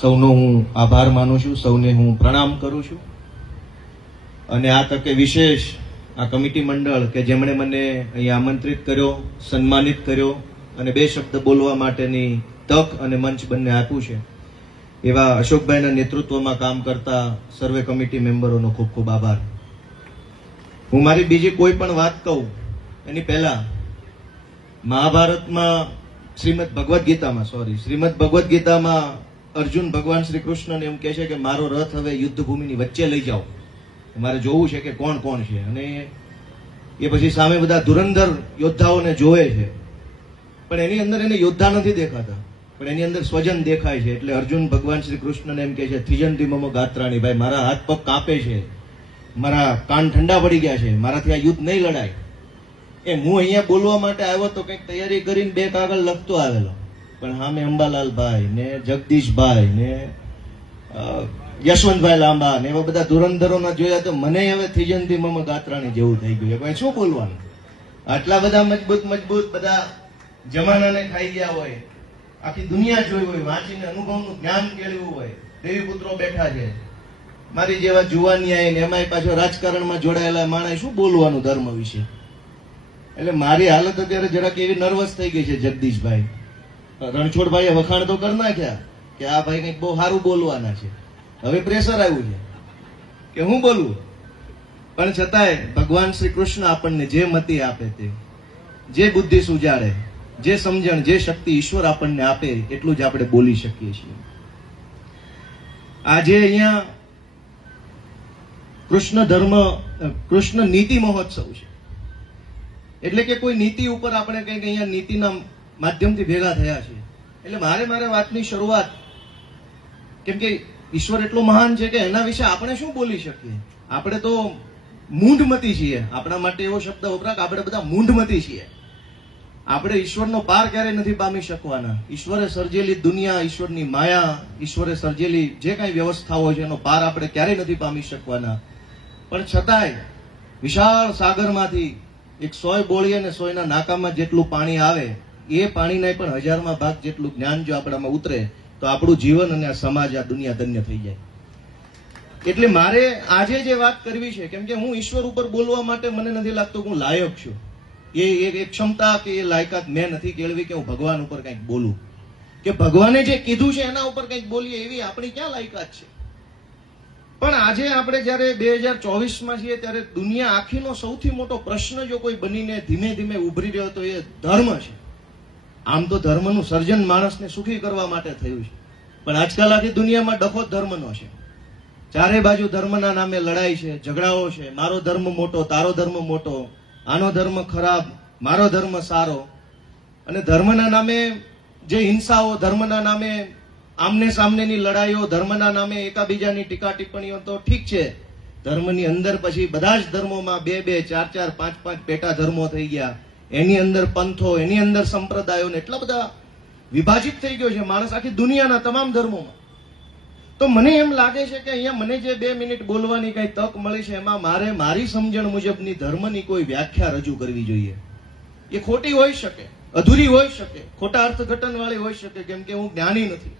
સૌનો હું આભાર માનું છું, સૌને હું પ્રણામ કરું છું. અને આ તકે વિશેષ આ કમિટી મંડળ કે જેમણે મને અહીં આમંત્રિત કર્યો, સન્માનિત કર્યો અને બે શબ્દ બોલવા માટેની તક અને મંચ બંને આપ્યું છે, એવા અશોકભાઈના નેતૃત્વમાં કામ કરતા સર્વે કમિટી મેમ્બરોનો ખૂબ ખૂબ આભાર. હું મારી બીજી કોઈ પણ વાત કહું એની પહેલા મહાભારતમાં શ્રીમદ ભગવદ્ ગીતામાં અર્જુન ભગવાન શ્રી કૃષ્ણને એમ કહે છે કે મારો રથ હવે યુદ્ધ ભૂમિની વચ્ચે લઈ જાઓ, મારે જોવું છે કે કોણ કોણ છે. અને એ પછી સામે બધા ધુરંધર યોદ્ધાઓને જોવે છે, પણ એની અંદર એને યોદ્ધા નથી દેખાતા, પણ એની અંદર સ્વજન દેખાય છે. એટલે અર્જુન ભગવાન શ્રી કૃષ્ણને એમ કહે છે, થિજંતી મમ ગાત્રાણી, ભાઈ મારા હાથ પગ કાંપે છે, મારા કાન ઠંડા પડી ગયા છે, મારાથી આ યુદ્ધ નહીં લડાય. હું અહીંયા બોલવા માટે આવ્યો તો કંઈક તૈયારી કરીને બે કાગળ લખતો આવેલો, પણ હા મેં અંબાલાલભાઈ ને જગદીશભાઈ ને યશવંતભાઈ લાંબા ને એવા બધા ધુરંધરોના જોયા તો મને હવે થિજંતી મમ ગાત્રાણી જેવું થઈ ગયું. ભાઈ શું બોલવાનું? આટલા બધા મજબૂત બધા જમાનાને ખાઈ ગયા હોય, આખી દુનિયા જોઈ હોય, વાંચીને અનુભવનું જ્ઞાન કેળવ્યું હોય, દેવી પુત્રો બેઠા છે, મારી જેવા જુવાનિયા ને એમાંય પાછો રાજકારણમાં જોડાયેલા માણસ શું બોલવાનું ધર્મ વિશે. એટલે મારી હાલત અત્યારે જરાક એવી નર્વસ થઈ ગઈ છે. જગદીશભાઈ રણછોડભાઈએ વખાણ તો કરી નાખ્યા કે આ ભાઈ કંઈક બહુ સારું બોલવાના છે, હવે પ્રેશર આવ્યું છે કે હું બોલું. પણ છતાંય ભગવાન શ્રી કૃષ્ણ આપણને જે મતિ આપે તે, જે બુદ્ધિ સુજાડે, જે સમજણ, જે શક્તિ ઈશ્વર આપણને આપે એટલું જ આપણે બોલી શકીએ છીએ. આજે અહીંયા કૃષ્ણ નીતિ મહોત્સવ છે, એટલે કે કોઈ નીતિ ઉપર આપણે કંઈક અહીંયા નીતિના માધ્યમથી ભેગા થયા છે. એટલે મારે વાતની શરૂઆત, કેમ કે ઈશ્વર એટલો મહાન છે કે એના વિશે આપણે શું બોલી શકીએ. આપણે તો મૂંઢમતી છીએ, આપણા માટે એવો શબ્દ વપરાય કે આપણે બધા મૂંઢમતી છીએ. આપણે ઈશ્વરનો પાર ક્યારેય નથી પામી શકવાના. ઈશ્વરે સર્જેલી દુનિયા, ઈશ્વરની માયા, ઈશ્વરે સર્જેલી જે કાંઈ વ્યવસ્થાઓ છે એનો પાર આપણે ક્યારેય નથી પામી શકવાના. પણ છતાંય વિશાળ સાગરમાંથી એક 100 બોળી અને 100 નાકામાં જેટલું પાણી આવે, એ પાણીના પણ 1000માં ભાગ જેટલું જ્ઞાન જો આપણામાં ઉતરે તો આપણું જીવન અને આ સમાજ, આ દુનિયા ધન્ય થઈ જાય. એટલે મારે આજે જે વાત કરવી છે, કેમ કે હું ઈશ્વર ઉપર બોલવા માટે મને નથી લાગતું હું લાયક છું. એ એક ક્ષમતા કે એ લાયકાત મેં નથી કેળવી કે હું ભગવાન ઉપર કંઈક બોલું, કે ભગવાને જે કીધું છે એના ઉપર કંઈક બોલીએ, એવી આપણી ક્યાં લાયકાત છે. પણ આજે આપણે જયારે 2024માં છીએ ત્યારે દુનિયા આખીનો સૌથી મોટો પ્રશ્ન જો કોઈ બનીને ધીમે ધીમે ઉભરી રહ્યો તો એ ધર્મ છે. આમ તો ધર્મનું સર્જન માણસને સુખી કરવા માટે થયું છે, પણ આજકાલ આખી દુનિયામાં ડખો ધર્મનો છે. ચારે બાજુ ધર્મના નામે લડાઈ છે, ઝઘડાઓ છે. મારો ધર્મ મોટો, તારો ધર્મ મોટો, આનો ધર્મ ખરાબ, મારો ધર્મ સારો. અને ધર્મના નામે જે હિંસાઓ, ધર્મના નામે આમને સામનેની લડાઈઓ, ધર્મના નામે એકાબીજાની ટીકા ટિપ્પણીઓ તો ઠીક છે. ધર્મની અંદર પછી બધા જ ધર્મોમાં 2, 4, 5 પેટા ધર્મો થઈ ગયા. એની અંદર પંથો, એની અંદર સંપ્રદાયો, એટલા બધા વિભાજિત થઈ ગયો છે માણસ આખી દુનિયાના તમામ ધર્મોમાં. તો મને એમ લાગે છે કે અહીંયા મને જે 2 મિનિટ બોલવાની કઈ તક મળી છે, એમાં મારે મારી સમજણ મુજબની ધર્મની કોઈ વ્યાખ્યા રજૂ કરવી જોઈએ. એ ખોટી હોઈ શકે, અધૂરી હોઈ શકે, ખોટા અર્થઘટન વાળી હોઈ શકે, કેમ કે હું જ્ઞાની નથી.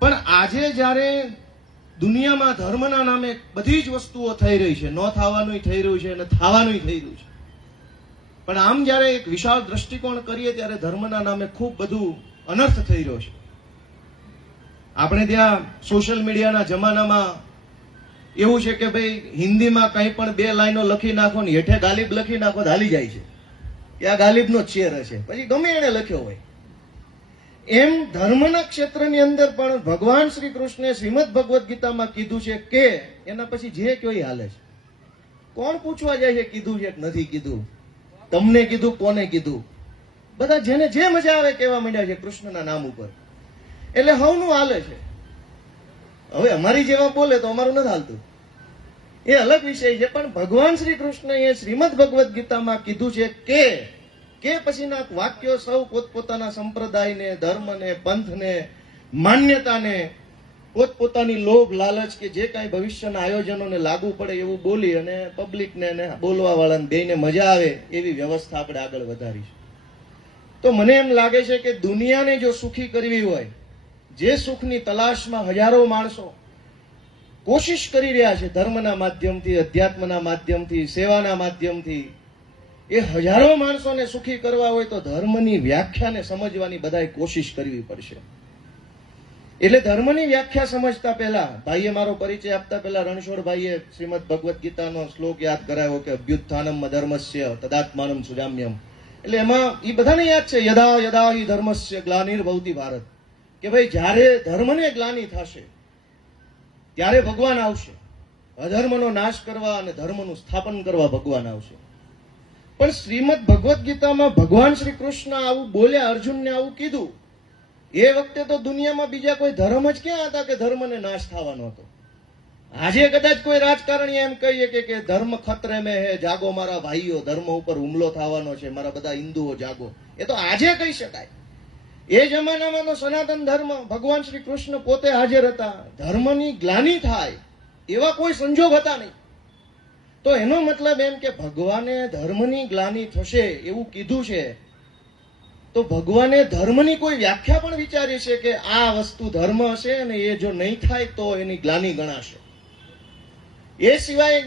પણ આજે જયારે દુનિયામાં ધર્મના નામે બધી જ વસ્તુઓ થઈ રહી છે, ન થવાનું થઈ રહ્યું છે અને થવાનું થઈ રહ્યું છે, પણ આમ જયારે એક વિશાળ દ્રષ્ટિકોણ કરીએ ત્યારે ધર્મના નામે ખૂબ બધું અનર્થ થઈ રહ્યો છે. આપણે ત્યાં સોશિયલ મીડિયાના જમાનામાં એવું છે કે ભાઈ હિન્દીમાં કંઈ પણ 2 લાઈનો લખી નાખો ને હેઠે ગાલિબ લખી નાખો તો હાલી જાય છે કે આ ગાલિબનો જ શેર હશે, પછી ગમે એને લખ્યો હોય. એમ ધર્મના ક્ષેત્રની અંદર પણ ભગવાન શ્રી કૃષ્ણે શ્રીમદ ભગવદ્ ગીતામાં કીધું છે કે એના પછી જે કઈ હાલે છે. કોણ પૂછવા જાય છે કીધું છે કે નથી કીધું, તમને કીધું, કોને કીધું? બધા જેને જે મજા આવે કહેવા માંડ્યા છે કૃષ્ણના નામ ઉપર. એટલે હવનું હાલે છે. હવે અમારી જેવા બોલે તો અમારું નથી હાલતું, એ અલગ વિષય છે. પણ ભગવાન શ્રી કૃષ્ણએ શ્રીમદ ભગવદ્ ગીતામાં કીધું છે કે પછીના વાક્યો સૌ પોતપોતાના સંપ્રદાયને, ધર્મને, પંથને, માન્યતાને, પોતપોતાની લોભ, લાલચ કે જે કાંઈ ભવિષ્યના આયોજનોને લાગુ પડે એવું બોલી અને પબ્લિકને અને બોલવા વાળાને બેયને મજા આવે એવી વ્યવસ્થા આપણે આગળ વધારી છે. તો મને એમ લાગે છે કે દુનિયાને જો સુખી કરવી હોય, જે સુખની તલાશમાં હજારો માણસો કોશિશ કરી રહ્યા છે ધર્મના માધ્યમથી, અધ્યાત્મના માધ્યમથી, સેવાના માધ્યમથી, એ હજારો માણસોને સુખી કરવા હોય તો ધર્મની વ્યાખ્યાને સમજવાની બધાએ કોશિશ કરવી પડશે. એટલે ધર્મની વ્યાખ્યા સમજતા પહેલા ભાઈએ મારો પરિચય આપતા પહેલા રણછોડભાઈએ શ્રીમદ ભગવદ્ ગીતાનો શ્લોક યાદ કરાવ્યો કે અભ્યુત્થાનમ ધર્મસ્ય તદાત્માનમ સુજામ્યમ. એટલે એમાં એ બધાને યાદ છે યદા યદા હિ ધર્મસ્ય ગ્લાનિર્ભવતિ ભારત, કે ભાઈ જ્યારે ધર્મને ગ્લાનિ થશે ત્યારે ભગવાન આવશે. અધર્મનો નાશ કરવા અને ધર્મનું સ્થાપન કરવા ભગવાન આવશે. પણ શ્રીમદ ભગવદ્ ગીતામાં ભગવાન શ્રી કૃષ્ણ આવું બોલ્યા, અર્જુનને આવું કીધું. એ વખતે તો દુનિયામાં બીજા કોઈ ધર્મ જ ક્યાં હતા કે ધર્મને નાશ થવાનો હતો. આજે કદાચ કોઈ રાજકારણી એમ કહીએ કે ધર્મ ખતરે મેં હે, જાગો મારા ભાઈઓ, ધર્મ ઉપર હુમલો થવાનો છે, મારા બધા હિન્દુઓ જાગો, એ તો આજે કહી શકાય. એ જમાનામાં તો સનાતન ધર્મ, ભગવાન શ્રી કૃષ્ણ પોતે હાજર હતા. ધર્મની ગ્લાનિ થાય એવા કોઈ સંજોગ હતા નહીં. તો એનો મતલબ એમ કે ભગવાને ધર્મની ગ્લાનિ થશે એવું કીધું છે, તો ભગવાને ધર્મની કોઈ વ્યાખ્યા પણ વિચારી છે કે આ વસ્તુ ધર્મ હશે અને એ જો નહીં થાય તો એની ગ્લાનિ ગણાશે. એ સિવાય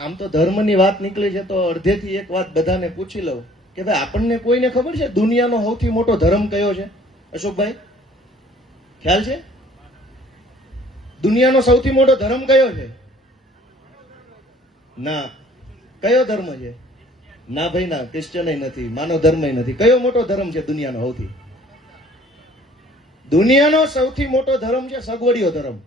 આમ તો ધર્મની વાત નીકળી છે તો અડધેથી એક વાત બધાને પૂછી લઉં કે ભાઈ આપણને કોઈને ખબર છે દુનિયાનો સૌથી મોટો ધર્મ કયો છે? અશોકભાઈ, ખ્યાલ છે? દુનિયાનો સૌથી મોટો ધર્મ કયો છે? ના. કયો ધર્મ છે? ના ભાઈ ના, ક્રિશ્ચન નથી, માનવ ધર્મ નથી. કયો મોટો ધર્મ છે દુનિયાનો સૌથી? દુનિયાનો સૌથી મોટો ધર્મ છે સગવડિયો ધર્મ.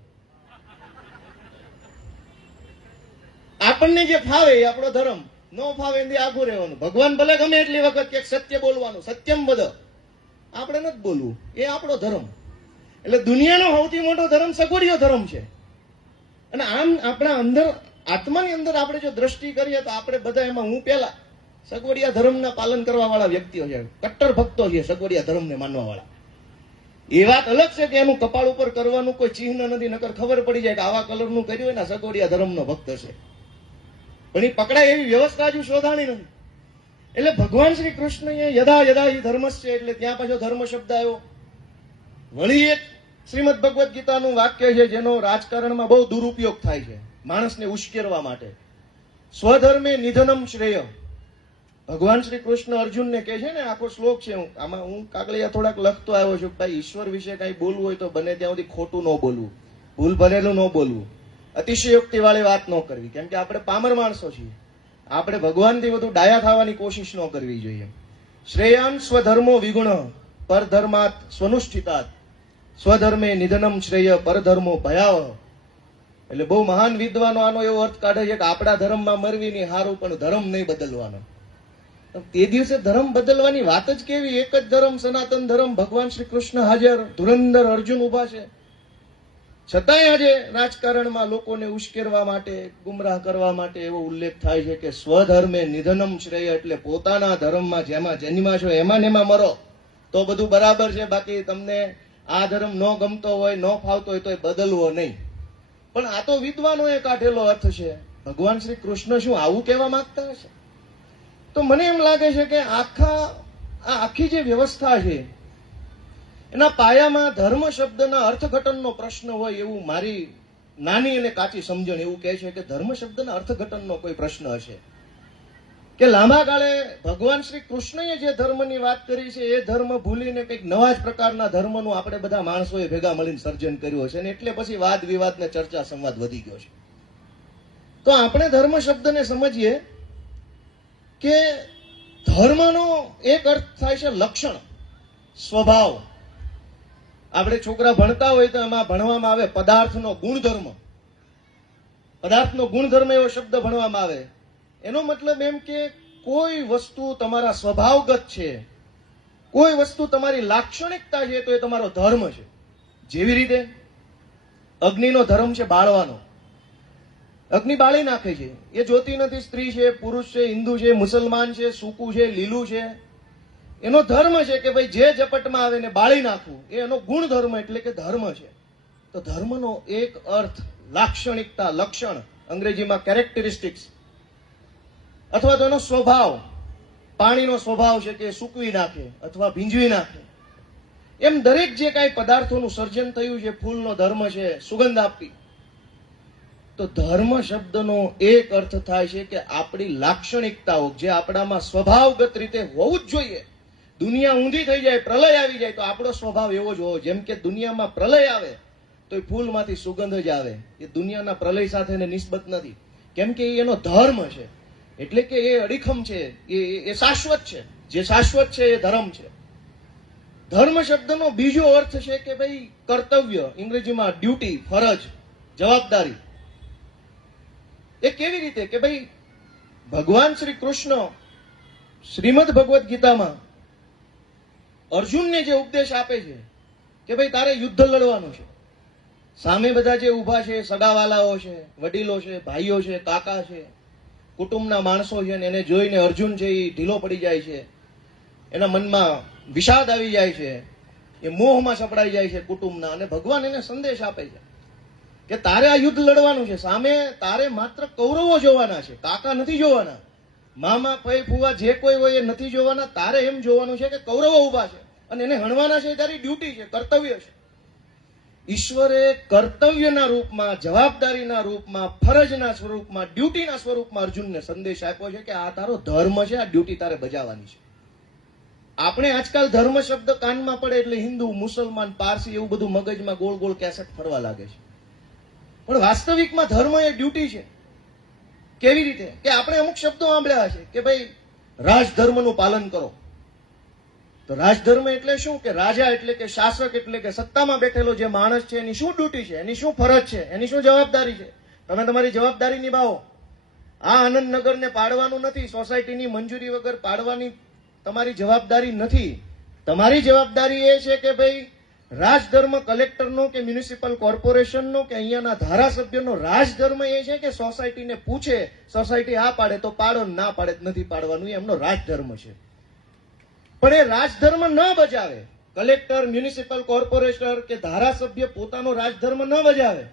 આપણને જે ફાવે એ આપણો ધર્મ, નો ફાવે એની આગું રહેવાનું. ભગવાન ભલે ગમે એટલી વખત કે સત્ય બોલવાનું, સત્યમ વદ, આપણે નથી બોલવું, એ આપણો ધર્મ. એટલે દુનિયાનો સૌથી મોટો ધર્મ સગવડિયો ધર્મ છે. અને આમ આપણા અંદર, આત્માની અંદર આપણે જો દ્રષ્ટિ કરીએ તો આપણે બધા એમાં, હું પેલા સગવડિયા ધર્મના પાલન કરવા વાળા વ્યક્તિઓ છે, કટ્ટર ભક્તો છે સગવડિયા ધર્મને માનવા વાળા. એ વાત અલગ છે કે એનું કપાળ ઉપર કરવાનું કોઈ ચિહ્ન નથી, નકર ખબર પડી જાય કે આવા કલરનું કર્યું હોય ને સગવડિયા ધર્મનો ભક્ત છે. પણ એ પકડાય એવી વ્યવસ્થા હજુ શોધાણી નથી. એટલે ભગવાન શ્રી કૃષ્ણએ યદા યદા હિ ધર્મસ્ય, એટલે ત્યાં પાછો ધર્મ શબ્દ આવ્યો. વળી એક શ્રીમદ ભગવદ્ ગીતાનું વાક્ય છે જેનો રાજકારણમાં બહુ દુરુપયોગ થાય છે માણસને ઉશ્કેરવા માટે. સ્વધર્મે નિધનમ શ્રેય. ભગવાન શ્રી કૃષ્ણ અર્જુનને કહે છે ને, આખો શ્લોક છે, આમાં હું કાગળિયા થોડાક લખતો આવ્યો છું. ભાઈ ઈશ્વર વિશે કઈ બોલવું હોય તો બને ત્યાં સુધી ખોટું ન બોલવું, ભૂલ ભરેલું ન બોલવું, અતિશયોક્તિ વાળી વાત ન કરવી, કેમ કે આપણે પામર માણસો છીએ. આપણે ભગવાનથી વધુ ડાયા થવાની કોશિશ ન કરવી જોઈએ. શ્રેયાન સ્વધર્મો વિગુણ પરધર્માત સ્વનુષ્ઠિતાત સ્વધર્મે નિધનમ શ્રેય પરધર્મો ભયાવહ. એટલે બહુ મહાન વિદ્વાનો આનો એવો અર્થ કાઢે છે કે આપણા ધર્મમાં મરવી નહીં હારું, પણ ધર્મ નહીં બદલવાનો. તે દિવસે ધર્મ બદલવાની વાત જ કેવી? એક જ ધર્મ, સનાતન ધર્મ, ભગવાન શ્રી કૃષ્ણ હાજર, ધુરંધર અર્જુન ઉભા છે. છતાંય આજે રાજકારણમાં લોકોને ઉશ્કેરવા માટે, ગુમરાહ કરવા માટે એવો ઉલ્લેખ થાય છે કે સ્વધર્મે નિધનમ શ્રેય, એટલે પોતાના ધર્મમાં જેમાં જન્મા છો એમાં ને એમાં મરો તો બધું બરાબર છે. બાકી તમને આ ધર્મ ન ગમતો હોય, ન ફાવતો હોય તો એ બદલવો નહીં. પણ આ તો વિદ્વાનોએ કાઢેલો અર્થ છે. ભગવાન શ્રી કૃષ્ણ શું આવું કહેવા માંગતા હશે? તો મને એમ લાગે છે કે આખી જે વ્યવસ્થા છે એના પાયામાં ધર્મ શબ્દના અર્થઘટનનો પ્રશ્ન હોય એવું મારી નાની અને કાચી સમજણ એવું કહે છે કે ધર્મ શબ્દના અર્થઘટનનો કોઈ પ્રશ્ન હશે કે લાંબા ગાળે ભગવાન શ્રી કૃષ્ણએ જે ધર્મની વાત કરી છે એ ધર્મ ભૂલીને કંઈક નવા જ પ્રકારના ધર્મનું આપણે બધા માણસોએ ભેગા મળીને સર્જન કર્યું હશે, ને એટલે પછી વાદ વિવાદ ને ચર્ચા સંવાદ વધી ગયો છે. તો આપણે ધર્મ શબ્દને સમજીએ કે ધર્મનો એક અર્થ થાય છે લક્ષણ, સ્વભાવ. આપણે છોકરા ભણતા હોય તો એમાં ભણવામાં આવે પદાર્થનો ગુણધર્મ. પદાર્થનો ગુણધર્મ એવો શબ્દ ભણવામાં આવે. એનો મતલબ એમ કે કોઈ વસ્તુ તમારા સ્વભાવગત છે, કોઈ વસ્તુ તમારી લાક્ષણિકતા છે તો એ તમારો ધર્મ છે. જેવી રીતે અગ્નિનો ધર્મ છે બાળવાનો. અગ્નિ બાળી નાખે છે, એ જોતી નથી સ્ત્રી છે, પુરુષ છે, હિન્દુ છે, મુસલમાન છે, સૂકું છે, લીલું છે. એનો ધર્મ છે કે ભાઈ જે ઝપટમાં આવે ને બાળી નાખવું, એ એનો ગુણધર્મ એટલે કે ધર્મ છે. તો ધર્મનો એક અર્થ લાક્ષણિકતા, લક્ષણ, અંગ્રેજીમાં કેરેક્ટરિસ્ટિક્સ, અથવા તો એનો સ્વભાવ. પાણીનો સ્વભાવ છે કે સૂકવી નાખે અથવા ભીંજવી નાખે. એમ દરેક જે કાંઈ પદાર્થોનું સર્જન થયું છે, ફૂલનો ધર્મ છે સુગંધ આપવી, તો ધર્મ શબ્દનો એક અર્થ થાય છે કે આપણી લાક્ષણિકતાઓ જે આપણામાં સ્વભાવગત રીતે હોવું જ જોઈએ. દુનિયા ઊંધી થઈ જાય, પ્રલય આવી જાય તો આપણો સ્વભાવ એવો જ હોવો. જેમ કે દુનિયામાં પ્રલય આવે તો એ ફૂલમાંથી સુગંધ જ આવે. એ દુનિયાના પ્રલય સાથે નિસ્બત નથી, કેમ કે એ એનો ધર્મ છે. એટલે કે એ અડીખમ છે, એ શાશ્વત છે. જે શાશ્વત છે એ ધર્મ છે. ધર્મ શબ્દનો બીજો અર્થ છે કે ભાઈ કર્તવ્ય, અંગ્રેજીમાં ડ્યુટી, ફરજ, જવાબદારી. એ કેવી રીતે કે ભાઈ ભગવાન શ્રી કૃષ્ણ શ્રીમદ ભગવદ્ ગીતામાં અર્જુનને જે ઉપદેશ આપે છે કે ભાઈ તારે યુદ્ધ લડવાનું છે. સામે બધા જે ઊભા છે, સગાવાલાઓ છે, વડીલો છે, ભાઈઓ છે, કાકા છે, કુટુંબના માણસો છે, ને એને જોઈને અર્જુન છે એ ઢીલો પડી જાય છે. એના મનમાં વિષાદ આવી જાય છે, એ મોહમાં સપડાઈ જાય છે કુટુંબના. અને ભગવાન એને સંદેશ આપે છે કે તારે આ યુદ્ધ લડવાનું છે. સામે તારે માત્ર કૌરવો જોવાના છે, કાકા નથી જોવાના. મામા, ફઈ, ફુવા જે કોઈ હોય એ નથી જોવાના. તારે એમ જોવાનું છે કે કૌરવો ઉભા છે અને એને હણવાના છે. એ તારી ડ્યુટી છે, કર્તવ્ય છે. ઈશ્વરે કર્તવ્યના રૂપમાં, જવાબદારીના રૂપમાં, ફરજના સ્વરૂપમાં, ડ્યુટીના સ્વરૂપમાં અર્જુનને સંદેશ આપ્યો છે કે આ તારો ધર્મ છે, આ ડ્યુટી તારે બજાવવાની છે. આપણે આજકાલ ધર્મ શબ્દ કાનમાં પડે એટલે હિન્દુ, મુસલમાન, પારસી એવું બધું મગજમાં ગોળ ગોળ કેસેટ ફરવા લાગે છે. પણ વાસ્તવિકમાં ધર્મ એ ડ્યુટી છે. કેવી રીતે કે આપણે અમુક શબ્દો સાંભળ્યા છે કે ભાઈ રાજધર્મનું પાલન કરો. તો રાજધર્મ એટલે શું? કે રાજા એટલે કે શાસક એટલે કે સત્તામાં બેઠેલો જે માણસ છે એની શું ડ્યુટી છે, એની શું ફરજ છે, એની શું જવાબદારી છે. તમે તમારી જવાબદારી નિભાવો. આ આનંદનગરને પાડવાનું નથી, સોસાયટીની મંજૂરી વગર પાડવાની તમારી જવાબદારી નથી. તમારી જવાબદારી એ છે કે ભાઈ રાજધર્મ કલેક્ટરનો કે મ્યુનિસિપલ કોર્પોરેશનનો કે અહીંયાના ધારાસભ્યનો રાજધર્મ એ છે કે સોસાયટીને પૂછે, સોસાયટી આ પાડે તો પાડો, ના પાડે નથી પાડવાનું. એ એમનો રાજધર્મ છે. પણ એ રાજધર્મ ન બજાવે, કલેક્ટર, મ્યુનિસિપલ કોર્પોરેટર કે ધારાસભ્ય પોતાનો રાજધર્મ ન બજાવે,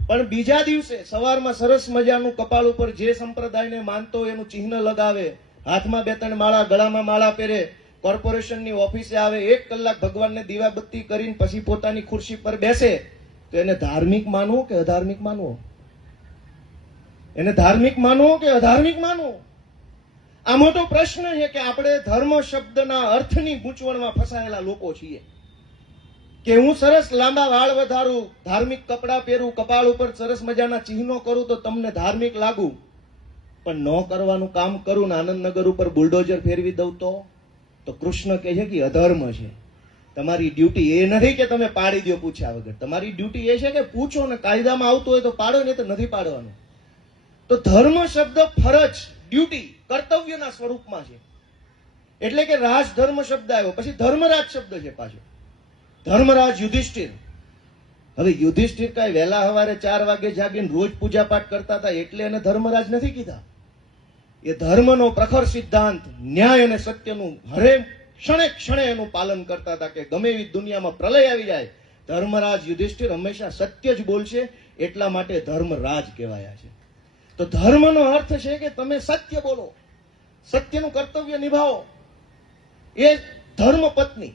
પણ બીજા દિવસે સવારમાં સરસ મજાનું કપાળ ઉપર જે સંપ્રદાયને માનતો એનું ચિહ્ન લગાવે, હાથમાં 2-3 માળા, ગળામાં માળા પહેરે, કોર્પોરેશનની ઓફિસે આવે, 1 કલાક ભગવાનને દીવાબત્તી કરીને પછી પોતાની ખુરશી પર બેસે, તો એને ધાર્મિક માનવું કે અધાર્મિક માનવું? એને ધાર્મિક માનવું કે અધાર્મિક માનવું? આ મોટો પ્રશ્ન છે કે આપણે ધર્મ શબ્દના અર્થની ગૂંચવણમાં ફસાયેલા લોકો છીએ. કે હું સરસ લાંબા વાળ વધારું, ધાર્મિક કપડાં પહેરું, કપાળ ઉપર સરસ મજાના ચિહ્નો કરું તો તમને ધાર્મિક લાગુ, પણ ન કરવાનું કામ કરું ને આનંદનગર ઉપર બુલડોઝર ફેરવી દઉં તો કૃષ્ણ કહે છે કે અધર્મ છે. તમારી ડ્યુટી એ નથી કે તમે પાડી દો પૂછ્યા વગર. તમારી ડ્યુટી એ છે કે પૂછો, ને કાયદામાં આવતું હોય તો પાડો, નહીં તો નથી પાડવાનું. તો ધર્મ શબ્દ ફરજ, ડ્યુટી, કર્તવ્યના સ્વરૂપમાં છે. એટલે કે રાજધર્મ શબ્દ આવ્યો, પછી ધર્મરાજ શબ્દ છે પાછો. ધર્મરાજ યુધિષ્ઠિર. હવે યુધિષ્ઠિર કાંઈ વહેલા સવારે 4 વાગે જાગીને રોજ પૂજા પાઠ કરતા હતા એટલે એને ધર્મરાજ નથી કીધા. એ ધર્મનો પ્રખર સિદ્ધાંત, ન્યાય અને સત્યનું હરેક ક્ષણે ક્ષણે એનું પાલન કરતા હતા. કે ગમે એવી દુનિયામાં પ્રલય આવી જાય, ધર્મરાજ યુધિષ્ઠિર હંમેશા સત્ય જ બોલશે, એટલા માટે ધર્મરાજ કહેવાયા છે. તો ધર્મનો અર્થ છે કે તમે સત્ય બોલો, સત્યનું કર્તવ્ય નિભાવો. એ ધર્મ પત્ની.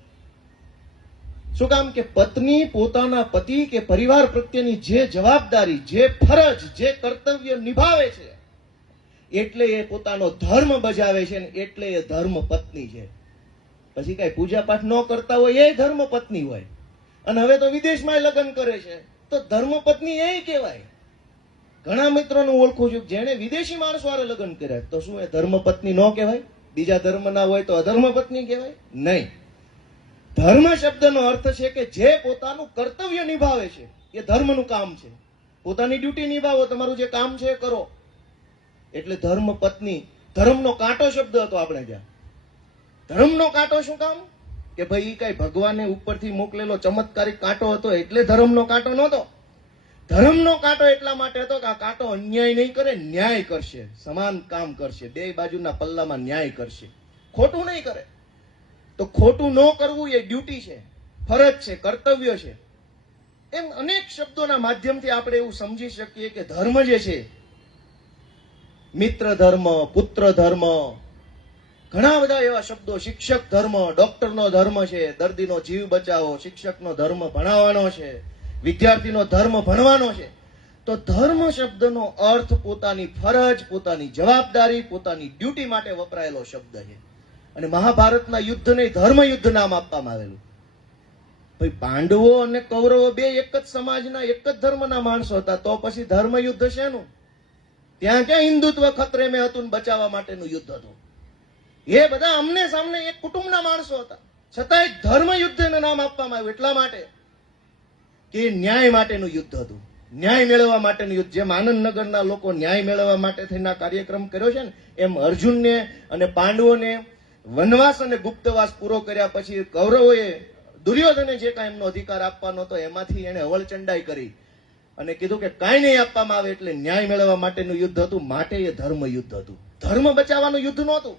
શું કામ? કે પત્ની પોતાના પતિ કે પરિવાર પ્રત્યેની જે જવાબદારી, જે ફરજ, જે કર્તવ્ય નિભાવે છે એટલે એ પોતાનો ધર્મ બજાવે છે, ને એટલે એ ધર્મ પત્ની છે. પછી કઈ પૂજા પાઠ ન કરતા હોય એ ધર્મ પત્ની હોય. અને હવે તો વિદેશમાં લગ્ન કરે છે તો ધર્મ પત્ની એ કહેવાય. ઘણા મિત્રોનું ઓળખું છું જેને વિદેશી માણસ વાળે લગ્ન કર્યા, તો શું એ ધર્મ પત્ની ન કહેવાય? બીજા ધર્મ ના હોય તો અધર્મ પત્ની કહેવાય? નહીં. ધર્મ શબ્દનો અર્થ છે કે જે પોતાનું કર્તવ્ય નિભાવે છે, એ ધર્મનું કામ છે. પોતાની ડ્યુટી નિભાવો, તમારું જે કામ છે એ કરો. એટલે ધર્મ પત્ની. ધર્મનો કાંટો શબ્દ હતો આપણે ત્યાં. ધર્મનો કાંટો શું કામ? કે ભાઈ કઈ ભગવાને ઉપરથી મોકલેલો ચમત્કારિક કાંટો હતો એટલે ધર્મનો કાંટો નહોતો. ધર્મનો કાંટો એટલા માટે હતો કે આ કાંટો અન્યાય નહીં કરે, ન્યાય કરશે, સમાન કામ કરશે, 2 બાજુના પલ્લામાં ન્યાય કરશે, ખોટું નહીં કરે. તો ખોટું ન કરવું એ ડ્યુટી છે, ફરજ છે, કર્તવ્ય છે. એમ અનેક શબ્દોના માધ્યમથી આપણે એવું સમજી શકીએ કે ધર્મ જે છે, મિત્ર ધર્મ, પુત્ર ધર્મ, ઘણા બધા એવા શબ્દો, શિક્ષક ધર્મ, ડોક્ટરનો ધર્મ છે દર્દીનો જીવ બચાવો, શિક્ષકનો ધર્મ ભણાવવાનો છે, વિદ્યાર્થીનો ધર્મ ભણવાનો છે. તો ધર્મ શબ્દનો અર્થ પોતાની ફરજ, પોતાની જવાબદારી, પોતાની ડ્યુટી માટે વપરાયેલો શબ્દ છે. અને મહાભારતના યુદ્ધને ધર્મ યુદ્ધ નામ આપવામાં આવેલું. ભાઈ, પાંડવો અને કૌરવો બે એક જ સમાજના, એક જ ધર્મના માણસો હતા, તો પછી ધર્મ યુદ્ધ શેનું? ત્યાં ક્યાં હિન્દુત્વ ખતરે મેં હતું ને બચાવવા માટેનું યુદ્ધ હતું? એ બધા અમને સામને એક કુટુંબના માણસો હતા, છતાંય ધર્મ યુદ્ધનું નામ આપવામાં આવ્યું એટલા માટે કે ન્યાય માટેનું યુદ્ધ હતું, ન્યાય મેળવવા માટેનું યુદ્ધ. જેમ આનંદનગરના લોકો ન્યાય મેળવવા માટે થઈને કાર્યક્રમ કર્યો છે ને, એમ અર્જુનને અને પાંડવોને વનવાસ અને ગુપ્તવાસ પૂરો કર્યા પછી કૌરવોએ દુર્યોધને જે કાંઈ એમનો અધિકાર આપવાનો હતો એમાંથી એને હવલચંડાઈ કરી અને કીધું કે કાંઈ નહીં આપવામાં આવે, એટલે ન્યાય મેળવવા માટેનું યુદ્ધ હતું. માટે એ ધર્મ યુદ્ધ હતું. ધર્મ બચાવવાનું યુદ્ધ નહોતું,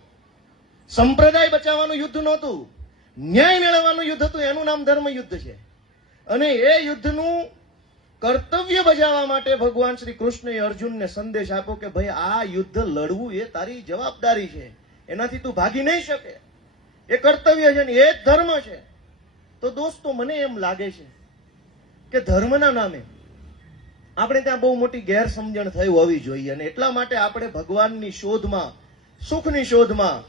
સંપ્રદાય બચાવવાનું યુદ્ધ નહોતું, ન્યાય મેળવવાનું યુદ્ધ હતું. એનું નામ ધર્મ યુદ્ધ છે. અને એ યુદ્ધનું કર્તવ્ય બજાવવા માટે ભગવાન શ્રી કૃષ્ણએ અર્જુનને સંદેશ આપ્યો કે ભાઈ, આ યુદ્ધ લડવું એ તારી જવાબદારી છે, એનાથી તું ભાગી નહીં શકે, એ કર્તવ્ય છે ને એ જ ધર્મ છે. તો દોસ્તો, મને એમ લાગે છે કે ધર્મના નામે આપણે ત્યાં બહુ મોટી ગેરસમજણ થઈ હોવી જોઈએ, અને એટલા માટે આપણે ભગવાનની શોધમાં, સુખની શોધમાં,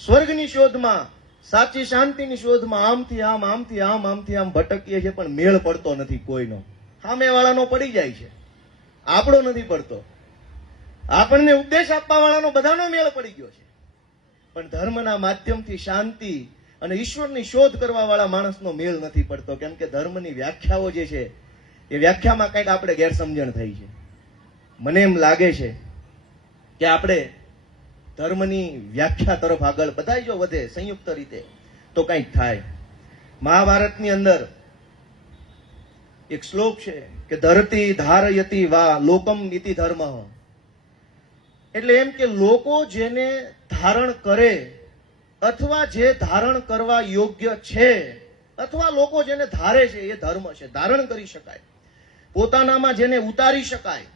સ્વર્ગની શોધમાં, સાચી શાંતિની શોધમાં આમથી આમ, આમથી આમ, આમથી આમ ભટકીએ છીએ, પણ મેળ પડતો નથી કોઈનો. સામેવાળાનો પડી જાય છે, આપણો નથી પડતો. આપણને ઉપદેશ આપવા વાળાનો બધાનો મેળ પડી ગયો છે, પણ ધર્મના માધ્યમથી શાંતિ અને ઈશ્વરની શોધ કરવા વાળા માણસનો મેળ નથી પડતો. કેમ કે ધર્મની વ્યાખ્યાઓ જે છે એ વ્યાખ્યામાં કંઈક આપણે ગેરસમજણ થઈ છે. મને એમ લાગે છે કે આપણે ધર્મની વ્યાખ્યા તરફ આગળ બધા જો વધે સંયુક્ત રીતે તો કંઈક થાય. મહાભારતની અંદર એક શ્લોક છે કે ધરતી ધારયતી વા લોકમ ઇતિ ધર્મ. એટલે એમ કે લોકો જેને ધારણ કરે અથવા જે ધારણ કરવા યોગ્ય છે, અથવા લોકો જેને ધારે છે એ ધર્મ છે. ધારણ કરી શકાય, પોતાનામાં જેને ઉતારી શકાય,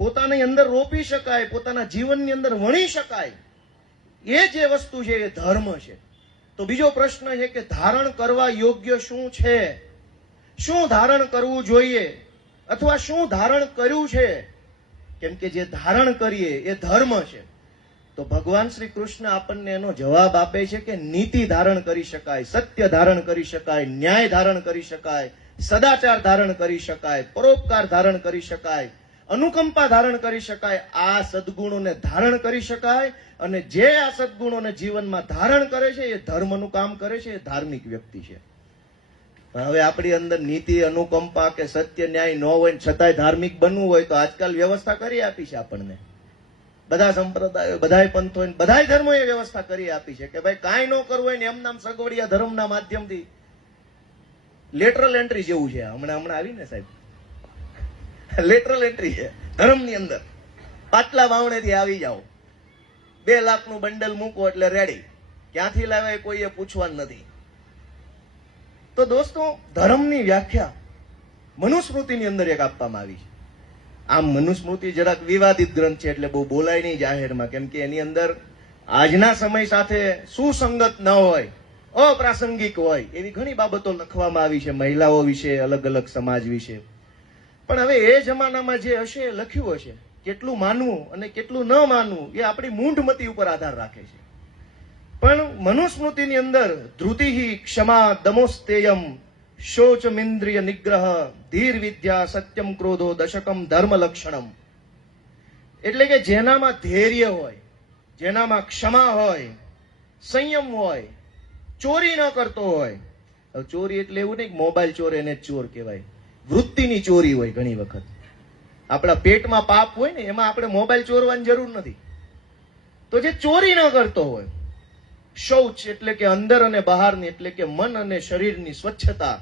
પોતાની અંદર રોપી શકાય, પોતાના જીવનની અંદર વણી શકાય, એ જે વસ્તુ છે એ ધર્મ છે. તો બીજો પ્રશ્ન છે કે ધારણ કરવા યોગ્ય શું છે, શું ધારણ કરવું જોઈએ, અથવા શું ધારણ કર્યું છે? કેમ કે જે ધારણ કરીએ એ ધર્મ છે. તો ભગવાન શ્રી કૃષ્ણ આપણને એનો જવાબ આપે છે કે નીતિ ધારણ કરી શકાય, સત્ય ધારણ કરી શકાય, ન્યાય ધારણ કરી શકાય, સદાચાર ધારણ કરી શકાય, પરોપકાર ધારણ કરી શકાય, અનુકંપા ધારણ કરી શકાય. આ સદગુણોને ધારણ કરી શકાય, અને જે આ સદગુણોને જીવનમાં ધારણ કરે છે એ ધર્મનું કામ કરે છે, એ ધાર્મિક વ્યક્તિ છે. હવે આપણી અંદર નીતિ, અનુકંપા કે સત્ય ન્યાય ન હોય છતાંય ધાર્મિક બનવું હોય તો આજકાલ વ્યવસ્થા કરી આપી છે આપણને. બધા સંપ્રદાયો, બધા પંથો, બધા ધર્મોએ વ્યવસ્થા કરી આપી છે કે ભાઈ કાંઈ ન કરવું હોય ને એમ નામ સગવડિયા ધર્મના માધ્યમથી લેટરલ એન્ટ્રી જેવું છે. હમણાં આવીને સાહેબ લેટરલ એન્ટ્રી છે ધર્મની અંદર. પાટલા વાવણેથી આવી જાઓ, 2 લાખનું બંડલ મૂકો એટલે રેડી. ક્યાંથી લાવે કોઈએ પૂછવાનું નથી. તો દોસ્તો, ધર્મની વ્યાખ્યા મનુસ્મૃતિની અંદર એક આપવામાં આવી છે. આમ મનુસ્મૃતિ જરાક વિવાદિત ગ્રંથ છે એટલે બહુ બોલાય નહીં જાહેરમાં, કેમ કે એની અંદર આજના સમય સાથે સુસંગત ન હોય, અપ્રાસંગિક હોય એવી ઘણી બાબતો લખવામાં આવી છે, મહિલાઓ વિશે, અલગ અલગ સમાજ વિશે. પણ હવે એ જમાનામાં જે હશે એ લખ્યું હશે, કેટલું માનવું અને કેટલું ન માનવું એ આપણી મૂંઢમતી ઉપર આધાર રાખે છે. પણ મનુસ્મૃતિની અંદર ધૃતિ, ક્ષમા, દમોસ્તેયમ, શોચમિન્દ્રિય નિગ્રહ, ધીર વિદ્યા, સત્યમ ક્રોધો, દશકમ ધર્મ લક્ષણમ. એટલે કે જેનામાં ધૈર્ય હોય, જેનામાં ક્ષમા હોય, સંયમ હોય, ચોરી ન કરતો હોય. ચોરી એટલે એવું નહીં કે મોબાઈલ ચોર એને જ ચોર કહેવાય. વૃત્તિની ચોરી હોય. ઘણી વખત આપણા પેટમાં પાપ હોય ને, એમાં આપણે મોબાઈલ ચોરવાની જરૂર નથી. તો જે ચોરી ન કરતો હોય. શૌચ એટલે કે અંદર અને બહારની, એટલે કે મન અને શરીરની સ્વચ્છતા.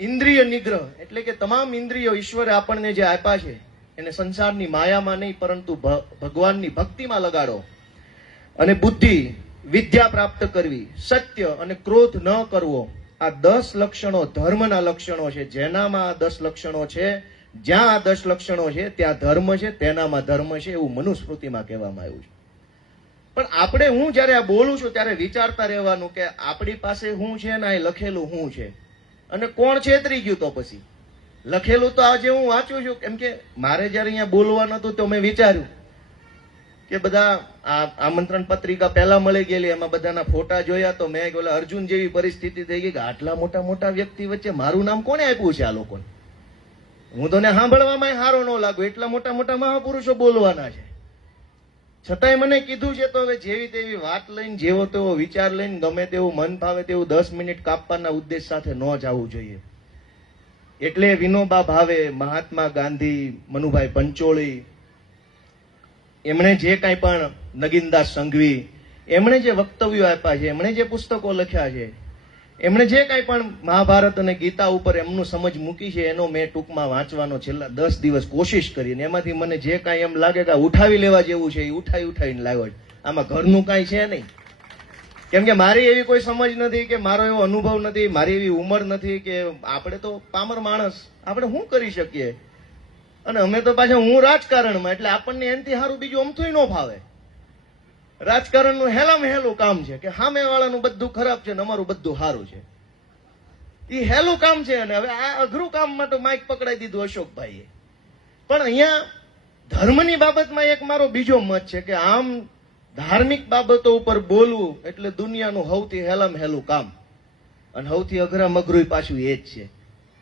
ઇન્દ્રિય નિગ્રહ એટલે કે તમામ ઇન્દ્રિયો ઈશ્વરે આપણને જે આપ્યા છે એને સંસારની માયામાં નહીં પરંતુ ભગવાનની ભક્તિમાં લગાડો. અને બુદ્ધિ, વિદ્યા પ્રાપ્ત કરવી, સત્ય અને ક્રોધ ન કરવો. આ 10 લક્ષણો ધર્મના લક્ષણો છે. જેનામાં આ 10 લક્ષણો છે, જ્યાં આ 10 લક્ષણો છે ત્યાં ધર્મ છે, તેનામાં ધર્મ છે, એવું મનુસ્મૃતિમાં કહેવામાં આવ્યું છે. પણ આપણે હું જયારે આ બોલું છું ત્યારે વિચારતા રહેવાનું કે આપણી પાસે શું છે ને આ લખેલું શું છે અને કોણ છેતરી ગયું. તો પછી લખેલું તો આજે હું વાંચું છું, કેમ કે મારે જયારે અહીંયા બોલવાનું હતું તો મેં વિચાર્યું કે બધા આમંત્રણ પત્રિકા પહેલા મળી ગયેલી, એમાં બધાના ફોટા જોયા તો મેં બોલા અર્જુન જેવી પરિસ્થિતિ થઈ ગઈ કે આટલા મોટા મોટા વ્યક્તિ વચ્ચે મારું નામ કોને આપ્યું છે આ લોકોને. હું તો ને સાંભળવામાં સારો ન લાગુ, એટલા મોટા મોટા મહાપુરુષો બોલવાના છે. છતાંય મને કીધું છે તો હવે જેવી તેવી વાત લઈને, જેવો તેવો વિચાર લઈને, ગમે તેવું મન ફાવે તેવું 10 મિનિટ કાપવાના ઉદ્દેશ સાથે ન જવું જોઈએ. એટલે વિનોબા ભાવે, મહાત્મા ગાંધી, મનુભાઈ પંચોળી, એમણે જે કાંઈ પણ, નગીનદાસ સંઘવી, એમણે જે વક્તવ્યો આપ્યા છે, એમણે જે પુસ્તકો લખ્યા છે, એમણે જે કાંઈ પણ મહાભારત અને ગીતા ઉપર એમનું સમજ મૂકી છે, એનો મેં ટૂંકમાં વાંચવાનો છેલ્લા 10 દિવસ કોશિશ કરીને એમાંથી મને જે કાંઈ એમ લાગે કે ઉઠાવી લેવા જેવું છે એ ઉઠાવીને લાવ્યો. આમાં ઘરનું કાંઈ છે નહીં, કેમ કે મારી એવી કોઈ સમજ નથી કે મારો એવો અનુભવ નથી, મારી એવી ઉંમર નથી કે આપણે તો પામર માણસ, આપણે શું કરી શકીએ. અને અમે તો પાછા હું રાજકારણમાં, એટલે આપણને એનાથી સારું બીજું અમથું ન ફાવે. રાજકારણનું હેલામાં હેલું કામ છે કે સામે વાળાનું બધું ખરાબ છે ને અમારું બધું સારું છે. એ હેલું કામ છે. અને હવે આ અઘરું કામ માટે માઇક પકડાઈ દીધું અશોકભાઈએ. પણ અહીંયા ધર્મની બાબતમાં એક મારો બીજો મત છે કે આમ ધાર્મિક બાબતો ઉપર બોલવું એટલે દુનિયાનું સૌથી હેલામાં હેલું કામ, અને સૌથી અઘરામાં અઘરું પાછું એ જ છે.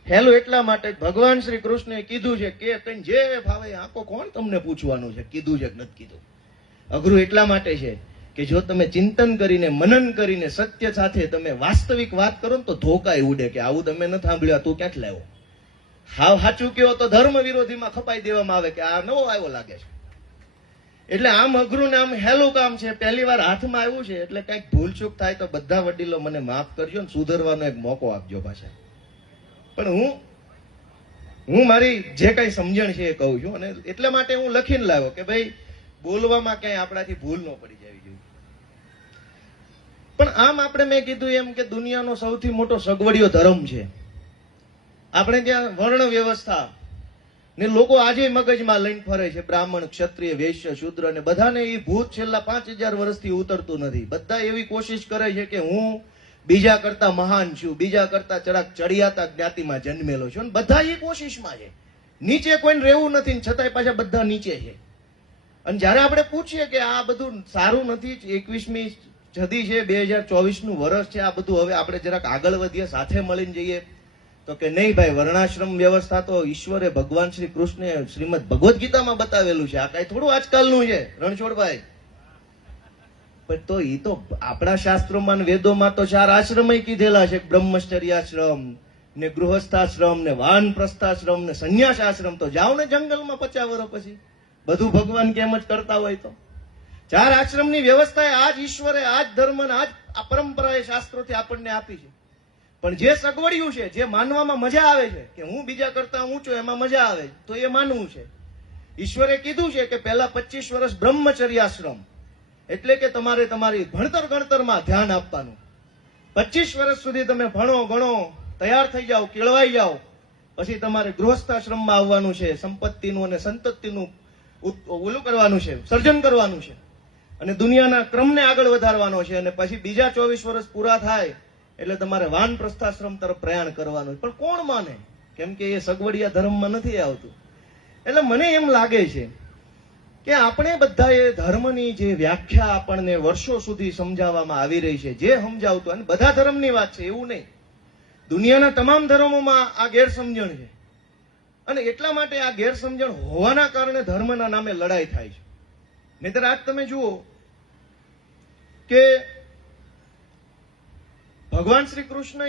હેલું એટલા માટે ભગવાન શ્રી કૃષ્ણએ કીધું છે કે તને જે ભાવે આંકો કોણ તમને પૂછવાનું છે કીધું છે કે નથી કીધું. અઘરું એટલા માટે છે કે જો તમે ચિંતન કરીને, મનન કરીને, સત્ય સાથે તમે વાસ્તવિક વાત કરો ને તો ધોકાય ઉડે કે આવું તમે નથી સાંભળ્યું, તું ક્યાંથી લાવ્યો. હાવ સાચું કયો તો ધર્મ વિરોધીમાં ખપાઈ દેવામાં આવે કે આ નવો આવ્યો લાગે છે. એટલે આમ અઘરું ને આમ હેલું કામ છે. પહેલી વાર હાથમાં આવ્યું છે એટલે કઈક ભૂલચૂક થાય તો બધા વડીલો મને માફ કરજો ને સુધરવાનો એક મોકો આપજો પાછા. પણ હું મારી જે કઈ સમજણ છે એ કહું છું, અને એટલા માટે હું લખીને લાવ્યો કે ભાઈ બોલવામાં ક્યાંય આપણાથી ભૂલ ન પડી જવી જોઈએ. પણ આમ આપણે મેં કીધું એમ કે દુનિયાનો સૌથી મોટો સગવડિયો ધર્મ છે. આપણે ત્યાં વર્ણ વ્યવસ્થા ને લોકો આજે મગજમાં લઈને ફરે છે, બ્રાહ્મણ, ક્ષત્રિય, વૈશ્ય, શૂદ્ર, ને બધાને એ ભૂત છેલ્લા 5000 વર્ષથી ઉતરતું નથી. બધા એવી કોશિશ કરે છે કે હું બીજા કરતા મહાન છું, બીજા કરતા ચડિયાતા જ્ઞાતિમાં જન્મેલો છું. બધા એ કોશિશમાં છે, નીચે કોઈને રહેવું નથી, છતાંય પાછા બધા નીચે છે. અને જયારે આપણે પૂછીએ કે આ બધું સારું નથી, 21મી સદી છે, 2024નું વર્ષ છે, આ બધું હવે આપણે જરાક આગળ વધીએ, સાથે મળીને જઈએ, તો કે નહીં ભાઈ, વર્ણાશ્રમ વ્યવસ્થા તો ઈશ્વરે, ભગવાન શ્રી કૃષ્ણે શ્રીમદ ભગવદ્ ગીતામાં બતાવેલું છે, આ કઈ થોડું આજકાલનું છે રણછોડભાઈ. પણ તો એ તો આપણા શાસ્ત્રોમાં, વેદોમાં તો 4 આશ્રમય કીધેલા છે, બ્રહ્મચર્યાશ્રમ ને ગૃહસ્થાશ્રમ ને વાનપ્રસ્થાશ્રમ ને સંન્યાસ આશ્રમ. તો જાઓ ને જંગલમાં 50 વર્ષ પછી, બધું ભગવાન કેમ જ કરતા હોય તો. 4 આશ્રમની વ્યવસ્થા આ જ ઈશ્વરે, આ જ ધર્મ, આ જ પરંપરાએ શાસ્ત્રોથી આપણને આપી છે. પણ જે સગવડિયું છે, જે માનવામાં મજા આવે છે કે હું બીજા કરતા ઊંચો, એમાં મજા આવે તો એ માનવું છે. ઈશ્વરે કીધું છે કે પહેલા 25 વર્ષ બ્રહ્મચર્યાશ્રમ, એટલે કે તમારે તમારી ભણતર ગણતરમાં ધ્યાન આપવાનું. 25 વર્ષ સુધી તમે ભણો ગણો, તૈયાર થઈ જાઓ, કેળવાઈ જાઓ, પછી તમારે ગૃહસ્થાશ્રમમાં આવવાનું છે, સંપત્તિનું અને સંતતિનું ઓલું કરવાનું છે, સર્જન કરવાનું છે, અને દુનિયાના ક્રમને આગળ વધારવાનો છે. અને પછી બીજા 24 વર્ષ પૂરા થાય એટલે તમારે વાનપ્રસ્થાશ્રમ તરફ પ્રયાણ કરવાનું. પણ કોણ માને? કેમ કે એ સગવડિયા ધર્મમાં નથી આવતું. એટલે મને એમ લાગે છે કે આપણે બધાએ ધર્મની જે વ્યાખ્યા આપણને વર્ષો સુધી સમજાવવામાં આવી રહી છે, જે સમજાવતું, અને બધા ધર્મની વાત છે એવું નહીં, દુનિયાના તમામ ધર્મોમાં આ ગેરસમજણ છે. અને એટલા માટે આ ગેરસમજણ હોવાના કારણે ધર્મના નામે લડાઈ થાય છે. નહીંતર આજ તમે જુઓ કે ભગવાન શ્રી કૃષ્ણએ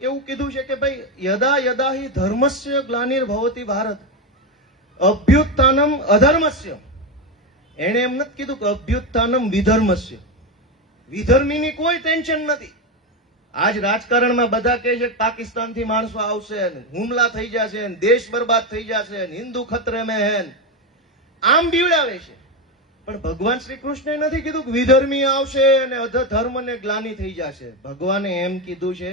એવું કીધું છે કે ભાઈ યદા યદા હિ ધર્મસ્ય ગ્લાનિર્ભવતિ ભારત અભ્યુત્થાનમ અધર્મસ્ય. એને એમ નથી કીધું કે અભ્યુત્થાનમ વિધર્મસ્ય. વિધર્મીની કોઈ ટેન્શન નથી. આજ રાજકારણમાં બધા કહે છે કે પાકિસ્તાનથી માણસો આવશે, હુમલા થઈ જશે, દેશ બરબાદ થઈ જશે, હિન્દુ ખતરે મેં હે, આમ બીવડાવે છે. પણ ભગવાન શ્રી કૃષ્ણે નથી કીધું કે વિધર્મી આવશે અને અધર્મને ગ્લાની થઈ જશે. ભગવાને એમ કીધું છે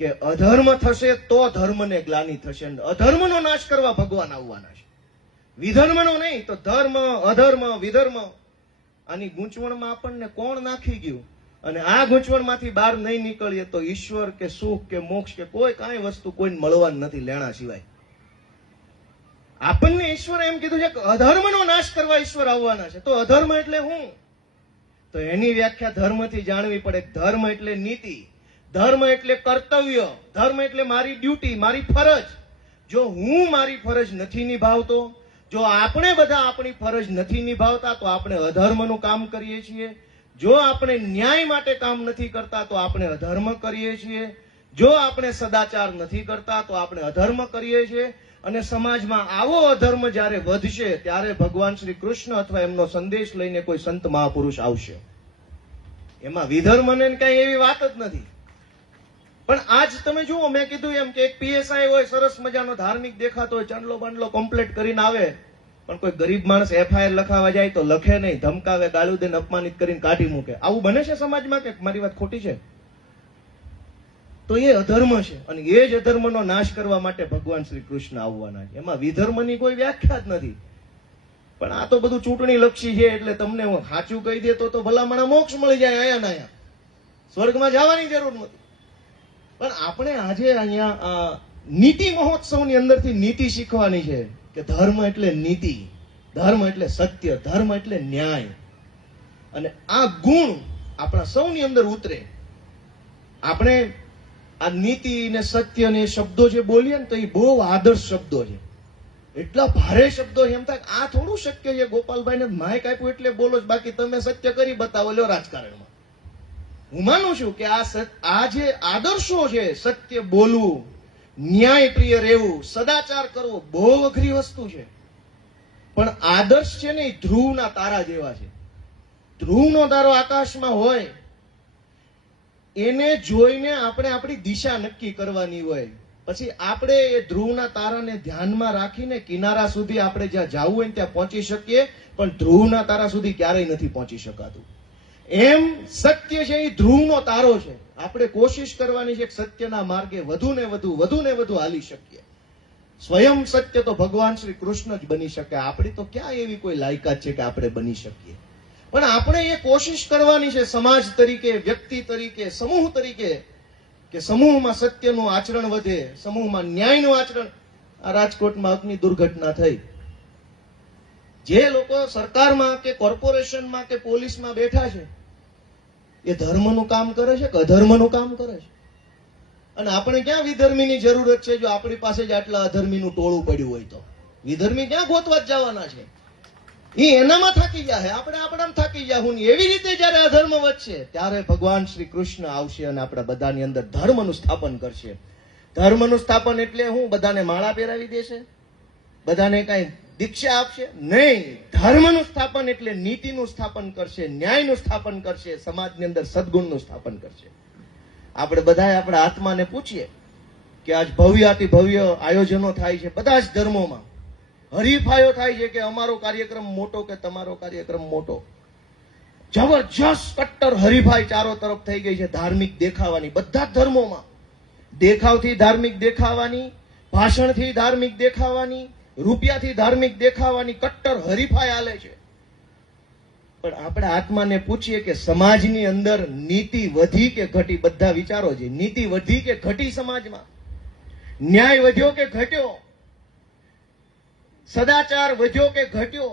કે અધર્મ થશે તો ધર્મને ગ્લાની થશે, અધર્મનો નાશ કરવા ભગવાન આવવાના છે, વિધર્મનો નહીં. તો ધર્મ, અધર્મ, વિધર્મ આની ગૂંચવણમાં આપણને કોણ નાખી ગયું, અને આ ગૂંચવણમાંથી બહાર નહીં નીકળીએ તો ઈશ્વર કે સુખ કે મોક્ષ કે કોઈ કાંઈ વસ્તુ કોઈને મળવાની નથી લેણા સિવાય. આપણને ઈશ્વરે એમ કીધું છે કે અધર્મનો નાશ કરવા ઈશ્વર આવવાના છે. તો અધર્મ એટલે શું? તો એની વ્યાખ્યા ધર્મથી જાણવી પડે. ધર્મ એટલે નીતિ, ધર્મ એટલે કર્તવ્ય, ધર્મ એટલે મારી ડ્યુટી, મારી ફરજ. જો હું મારી ફરજ નથી નિભાવતો, જો આપણે બધા આપણી ફરજ નથી નિભાવતા, તો આપણે અધર્મનું કામ કરીએ છીએ. જો આપણે ન્યાય માટે કામ નથી કરતા તો આપણે અધર્મ કરીએ છીએ. જો આપણે સદાચાર નથી કરતા તો આપણે અધર્મ કરીએ છીએ. અને સમાજમાં આવો અધર્મ જ્યારે વધશે ત્યારે ભગવાન શ્રી કૃષ્ણ અથવા એમનો સંદેશ લઈને કોઈ સંત મહાપુરુષ આવશે. એમાં વિધર્મને કઈ એવી વાત જ નથી. પણ આજ તમે જુઓ, મેં કીધું એમ કે એક પીએસઆઈ હોય, સરસ મજાનો ધાર્મિક દેખાતો હોય, ચાંદલો બાંડલો કમ્પ્લીટ કરીને આવે, પણ કોઈ ગરીબ માણસ એફઆઈઆર લખાવા જાય તો લખે નહીં, ધમકાવે, ગાળું દઈને અપમાનિત કરીને કાઢી મૂકે. આવું બને છે સમાજમાં કે મારી વાત ખોટી છે? તો એ અધર્મ છે, અને એ જ અધર્મનો નાશ કરવા માટે ભગવાન શ્રી કૃષ્ણ આવવાના છે. એમાં વિધર્મની કોઈ વ્યાખ્યા જ નથી. પણ આ તો બધું ચૂંટણી લક્ષી છે, એટલે તમને હું સાચું કહી દેતો તો ભલામણા મોક્ષ મળી જાય, આયા ના આયા સ્વર્ગમાં જવાની જરૂર નથી. પણ આપણે આજે અહીંયા નીતિ મહોત્સવની અંદરથી નીતિ શીખવાની છે કે ધર્મ એટલે નીતિ, ધર્મ એટલે સત્ય, ધર્મ એટલે ન્યાય. અને આ ગુણ આપણા સૌની અંદર ઉતરે. આપણે આ નીતિ ને સત્ય ને શબ્દો જે બોલીએ ને તો એ બહુ આદર્શ શબ્દો છે, એટલા ભારે શબ્દો. એમ થાય આ થોડું શક્ય છે, ગોપાલભાઈ ને માઇક આપ્યું એટલે બોલો, બાકી તમે સત્ય કરી બતાવો લ્યો રાજકારણમાં. હું માનું છું કે આ જે આદર્શો છે, સત્ય બોલવું, ન્યાય પ્રિય રહેવું, સદાચાર કરવો, બહુ અઘરી વસ્તુ છે. પણ આદર્શ છે ને એ ધ્રુવના તારા જેવા છે. ધ્રુવનો તારો આકાશમાં હોય, એને જોઈને આપણે આપણી દિશા નક્કી કરવાની હોય. પછી આપણે એ ધ્રુવના તારાને ધ્યાનમાં રાખીને કિનારા સુધી આપણે જ્યાં જવું હોય ત્યાં પહોંચી શકીએ, પણ ધ્રુવના તારા સુધી ક્યારેય નથી પહોંચી શકાતું. એમ સત્ય છે એ ધ્રુવનો તારો છે. આપણે કોશિશ કરવાની છે કે સત્યના માર્ગે વધુ ને વધુ હાલી શકીએ. સ્વયં સત્ય તો ભગવાન શ્રી કૃષ્ણ જ બની શકે. આપણી તો ક્યાં એવી કોઈ લાયકાત છે કે આપણે બની શકીએ? પણ આપણે એ કોશિશ કરવાની છે સમાજ તરીકે, વ્યક્તિ તરીકે, સમૂહ તરીકે, કે સમૂહમાં સત્યનું આચરણ વધે, સમૂહમાં ન્યાયનું આચરણ. આ રાજકોટમાં અગ્નિ દુર્ઘટના થઈ, જે લોકો સરકારમાં કે કોર્પોરેશનમાં કે પોલીસમાં બેઠા છે એ ધર્મનું કામ કરે છે કે અધર્મનું કામ કરે છે? અને આપણે ક્યાં વિધર્મીની જરૂરત છે? જો આપણી પાસે જ આટલા અધર્મીનું ટોળું પડ્યું હોય તો વિધર્મી ક્યાં ગોતવા જ જવાના છે? એ એનામાં થાકી જાય, આપણે આપણામાં થાકી જાહું. એવી રીતે જયારે અધર્મ વધશે ત્યારે ભગવાન શ્રી કૃષ્ણ આવશે અને આપણા બધાની અંદર ધર્મનું સ્થાપન કરશે. ધર્મનું સ્થાપન એટલે હું બધાને માળા પહેરાવી દેશે, બધાને કઈ દીક્ષા આપશે? નહીં. ધર્મનું સ્થાપન એટલે નીતિનું સ્થાપન કરશે, ન્યાયનું સ્થાપન કરશે, સમાજની અંદર સદગુણનું સ્થાપન કરશે. આપણે બધા આપણા આત્માને પૂછીએ કે આજ ભવ્યાતિ ભવ્ય આયોજનો થાય છે બધા જ ધર્મોમાં, હરીફાઈઓ થાય છે કે અમારો કાર્યક્રમ મોટો કે તમારો કાર્યક્રમ મોટો. જબરજસ્ત કટ્ટર હરીફાઈ ચારો તરફ થઈ ગઈ છે ધાર્મિક દેખાવાની. બધા જ ધર્મોમાં દેખાવથી ધાર્મિક દેખાવાની, ભાષણથી ધાર્મિક દેખાવાની, રૂપિયાથી ધાર્મિક દેખાવાની કટ્ટર હરીફાઈ હાલે છે. પણ આપણે આત્માને પૂછીએ કે સમાજની અંદર નીતિ વધી કે ઘટી? બધા વિચારો છે. નીતિ વધી કે ઘટી સમાજમાં? ન્યાય વધ્યો કે ઘટ્યો? સદાચાર વધ્યો કે ઘટ્યો?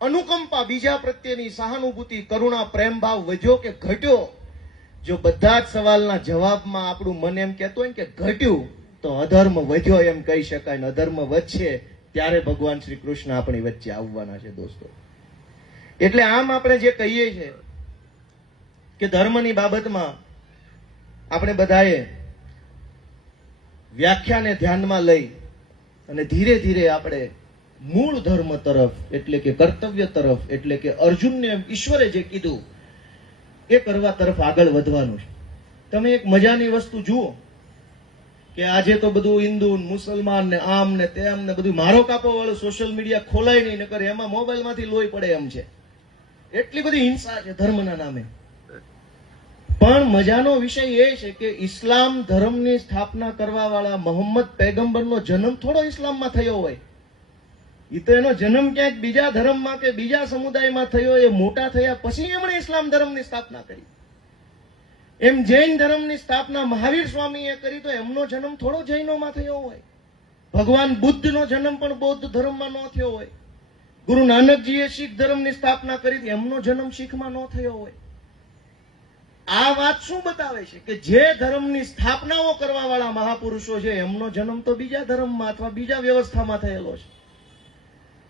અનુકંપા, બીજા પ્રત્યેની સહાનુભૂતિ, કરુણા, પ્રેમ ભાવ વધ્યો કે ઘટ્યો? જો બધા જ સવાલના જવાબમાં આપણું મન એમ કહેતું હોય કે ઘટ્યું, તો અધર્મ વધ્યો એમ કહી શકાય. ને અધર્મ વધશે ત્યારે ભગવાન શ્રી કૃષ્ણ આપણી વચ્ચે આવવાના છે દોસ્તો. એટલે આમ આપણે જે કહીએ છીએ કે ધર્મની બાબતમાં આપણે બધાએ વ્યાખ્યાને ધ્યાનમાં લઈ અને ધીરે ધીરે આપણે મૂળ ધર્મ તરફ, એટલે કે કર્તવ્ય તરફ, એટલે કે અર્જુનને ઈશ્વરે જે કીધું એ કરવા તરફ આગળ વધવાનું છે. તમે એક મજાની વસ્તુ જુઓ કે આજે તો બધું હિન્દુ, મુસલમાન ને આમ ને તેમ ને બધું મારો કાપો વાળું સોશિયલ મીડિયા ખોલાય નહીં, નકર એમાં મોબાઈલમાંથી લોહી પડે એમ છે. એટલી બધી હિંસા છે ધર્મના નામે. પણ મજાનો વિષય એ છે કે ઇસ્લામ ધર્મની સ્થાપના કરવા વાળા મોહમ્મદ પૈગંબરનો જન્મ થોડો ઇસ્લામમાં થયો હોય. એ તો એનો જન્મ ક્યાંક બીજા ધર્મમાં કે બીજા સમુદાયમાં થયો, એ મોટા થયા પછી એમણે ઇસ્લામ ધર્મની સ્થાપના કરી. એમ જૈન ધર્મની સ્થાપના મહાવીર સ્વામીએ કરી, તો એમનો જન્મ થોડો જૈનોમાં થયો હોય. ભગવાન બુદ્ધનો જન્મ પણ બૌદ્ધ ધર્મમાં ન થયો હોય. ગુરુ નાનકજીએ શીખ ધર્મની સ્થાપના કરી, એમનો જન્મ શીખમાં ન થયો હોય. આ વાત શું બતાવે છે કે જે ધર્મની સ્થાપનાઓ કરવા વાળા મહાપુરુષો છે એમનો જન્મ તો બીજા ધર્મમાં અથવા બીજા વ્યવસ્થામાં થયેલો છે.